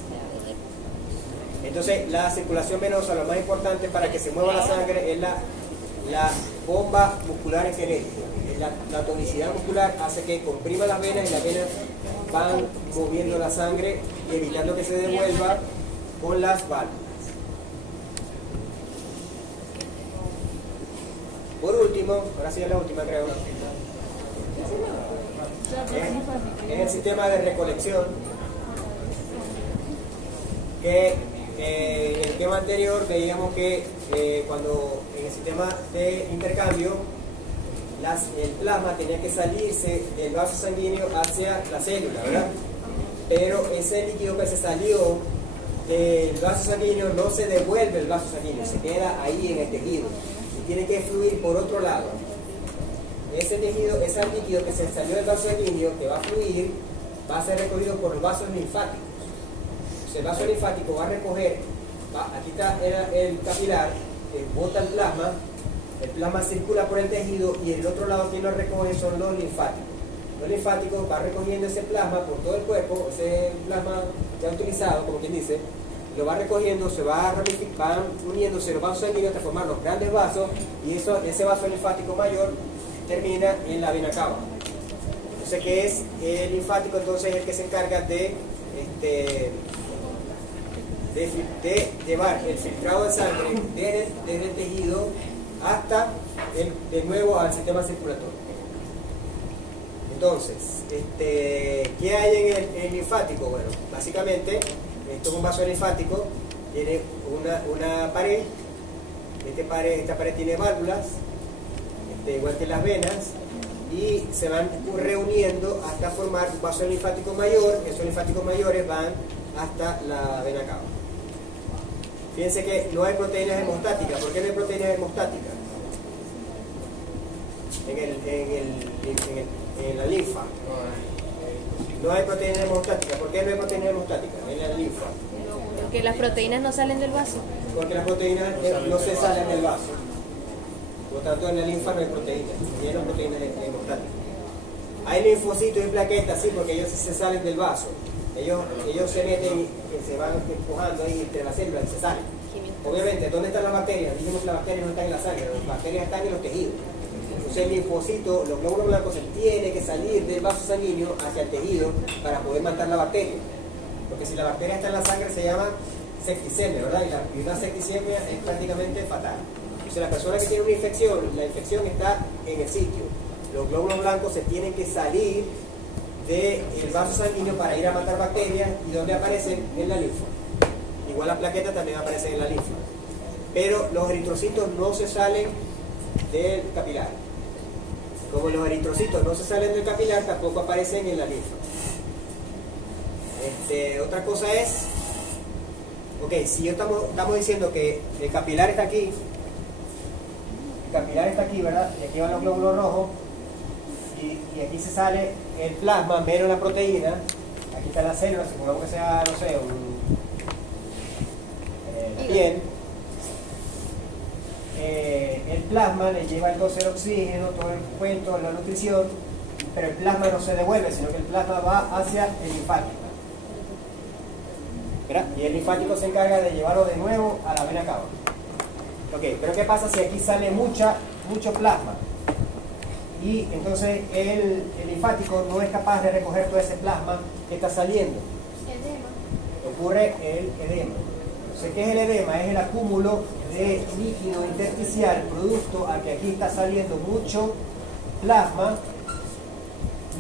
Entonces, la circulación venosa, lo más importante para que se mueva la sangre es la bomba muscular esquelética. La tonicidad muscular hace que comprima las venas y las venas van moviendo la sangre y evitando que se devuelva con las válvulas. Por último, ahora sí es la última, creo, es el sistema de recolección, que en el tema anterior veíamos que cuando en el sistema de intercambio el plasma tenía que salirse del vaso sanguíneo hacia la célula, ¿verdad? Pero ese líquido que se salió del vaso sanguíneo no se devuelve el vaso sanguíneo, se queda ahí en el tejido y tiene que fluir por otro lado. Ese tejido, ese líquido que se salió del vaso sanguíneo que va a fluir, va a ser recogido por los vasos linfáticos. O sea, el vaso linfático va a recoger aquí está el capilar, bota el plasma circula por el tejido y el otro lado quien lo recoge son los linfáticos. Los linfáticos van recogiendo ese plasma por todo el cuerpo, ese plasma ya utilizado, como quien dice, lo va recogiendo, se va van uniéndose los vasos sanguíneos hasta formar los grandes vasos y ese vaso linfático mayor termina en la vena cava. Entonces, ¿qué es el linfático? Entonces, el que se encarga de llevar el filtrado de sangre desde el tejido hasta de nuevo al sistema circulatorio. Entonces, ¿qué hay en el linfático? Bueno, básicamente, esto es un vaso linfático, tiene una pared, esta pared tiene válvulas, igual que las venas, y se van reuniendo hasta formar un vaso linfático mayor. Esos linfáticos mayores van hasta la vena cava. Fíjense que no hay proteínas hemostáticas. ¿Por qué no hay proteínas hemostáticas? En la linfa. No hay proteínas hemostáticas. ¿Por qué no hay proteínas hemostáticas en la linfa? Porque las proteínas no salen del vaso. Porque las proteínas no se salen del vaso. Por lo tanto, en la linfa no hay proteínas. No hay proteínas hemostáticas. Hay linfocitos y plaquetas, sí, porque ellos se salen del vaso. Ellos se meten y se van empujando ahí entre las células y se salen. Obviamente, ¿dónde están las bacterias? Dijimos que las bacterias no están en la sangre, las bacterias están en los tejidos. Entonces el linfocito, los glóbulos blancos, se tiene que salir del vaso sanguíneo hacia el tejido para poder matar la bacteria. Porque si la bacteria está en la sangre se llama septicemia, ¿verdad? Y una septicemia es prácticamente fatal. Entonces la persona que tiene una infección, la infección está en el sitio. Los glóbulos blancos se tienen que salir del vaso sanguíneo para ir a matar bacterias. ¿Y dónde aparecen? En la linfa. Igual las plaquetas también aparecen en la linfa. Pero los eritrocitos no se salen del capilar. Como los eritrocitos no se salen del capilar, tampoco aparecen en la linfa. Otra cosa es, ok, si estamos diciendo que el capilar está aquí, ¿verdad? Y aquí van los glóbulos rojos, y aquí se sale el plasma menos la proteína. Aquí está la célula, supongamos que sea, no sé, la piel. El plasma le lleva entonces el oxígeno, todo el cuento, la nutrición, pero el plasma no se devuelve, sino que el plasma va hacia el linfático. ¿Verdad? Y el linfático se encarga de llevarlo de nuevo a la vena cava. Ok, pero ¿qué pasa si aquí sale mucho plasma? Y entonces el linfático no es capaz de recoger todo ese plasma que está saliendo. Edema. Ocurre el edema. Entonces, ¿qué es el edema? Es el acúmulo de líquido intersticial producto a que aquí está saliendo mucho plasma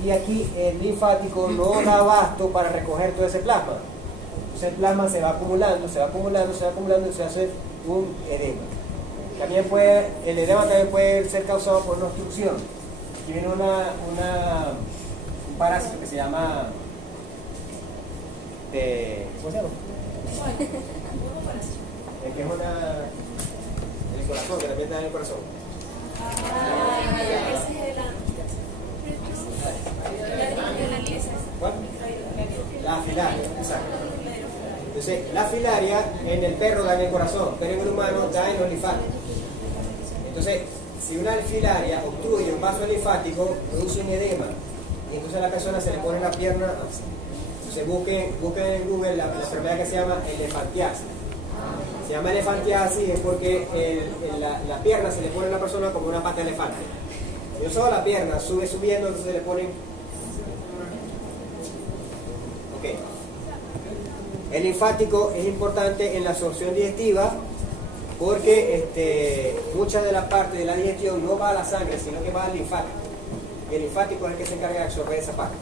y aquí el linfático no da abasto para recoger todo ese plasma. Entonces el plasma se va acumulando y se hace un edema. El edema también puede ser causado por una obstrucción. Aquí viene un parásito que se llama ¿cómo se llama? El que es el corazón, que también está en el corazón. ¿Cuál? La filaria, exacto. Entonces, la filaria en el perro da en el corazón, pero en el humano da en los linfáticos. Entonces, si una filaria obstruye un vaso linfático, produce un edema, y entonces a la persona se le pone la pierna así. Entonces, busquen en Google la enfermedad que se llama elefantiasis. Se llama elefantiasis es porque la pierna se le pone a la persona como una pata de elefante. Si no solo la pierna sube subiendo, entonces se le ponen. Ok. El linfático es importante en la absorción digestiva porque mucha de la parte de la digestión no va a la sangre, sino que va al linfático. Y el linfático es el que se encarga de absorber esa parte.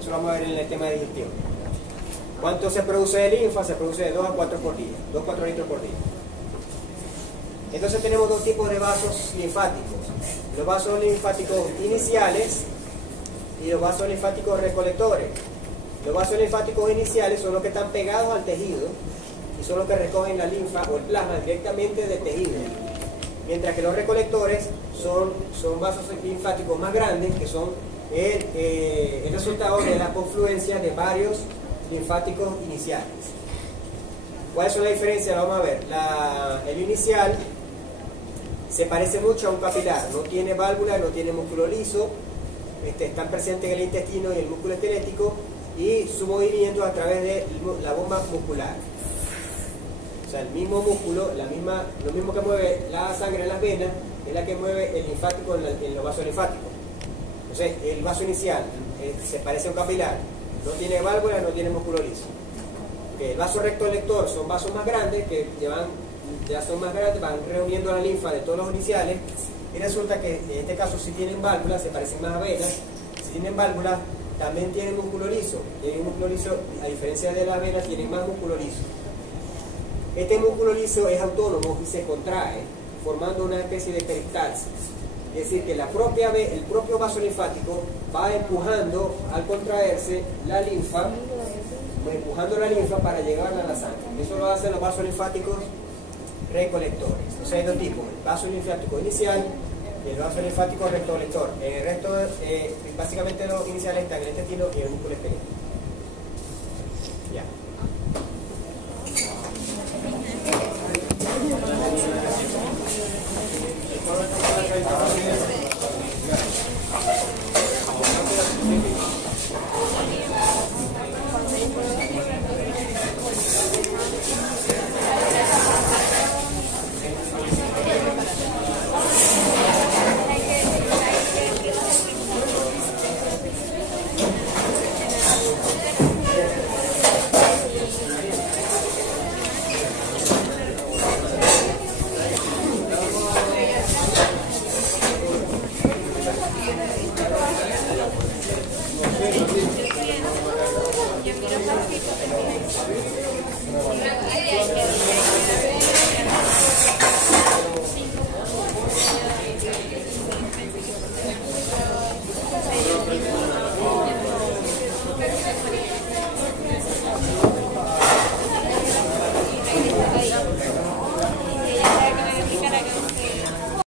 Eso lo vamos a ver en el tema de digestión. ¿Cuánto se produce de linfa? Se produce de 2 a 4 por día, 2-4 litros por día. Entonces tenemos dos tipos de vasos linfáticos. Los vasos linfáticos iniciales y los vasos linfáticos recolectores. Los vasos linfáticos iniciales son los que están pegados al tejido y son los que recogen la linfa o el plasma directamente del tejido. Mientras que los recolectores son vasos linfáticos más grandes que son el resultado de la confluencia de varios linfáticos iniciales. ¿Cuáles son las diferencias? Vamos a ver. El inicial se parece mucho a un capilar, no tiene válvula, no tiene músculo liso, están presentes en el intestino y el músculo esquelético, y su movimiento a través de la bomba muscular. O sea, el mismo músculo, lo mismo que mueve la sangre en las venas, es la que mueve el linfático en los vasos linfáticos. Entonces, el vaso inicial se parece a un capilar, no tiene válvula, no tiene músculo liso. El vaso recto lector son vasos más grandes, que ya son más grandes, van reuniendo la linfa de todos los iniciales, y resulta que en este caso si tienen válvulas, se parecen más a venas. Si tienen válvulas, también tienen músculo liso. Tienen músculo liso, a diferencia de las venas, tienen más músculo liso. Este músculo liso es autónomo y se contrae, formando una especie de peristalsis. Es decir, que el propio vaso linfático va empujando, al contraerse, la linfa, empujando la linfa para llevarla a la sangre. Eso lo hacen los vasos linfáticos recolectores. O sea, hay dos tipos: el vaso linfático inicial y el vaso linfático recolector. El resto, básicamente los iniciales están en el intestino y en el músculo esquelético.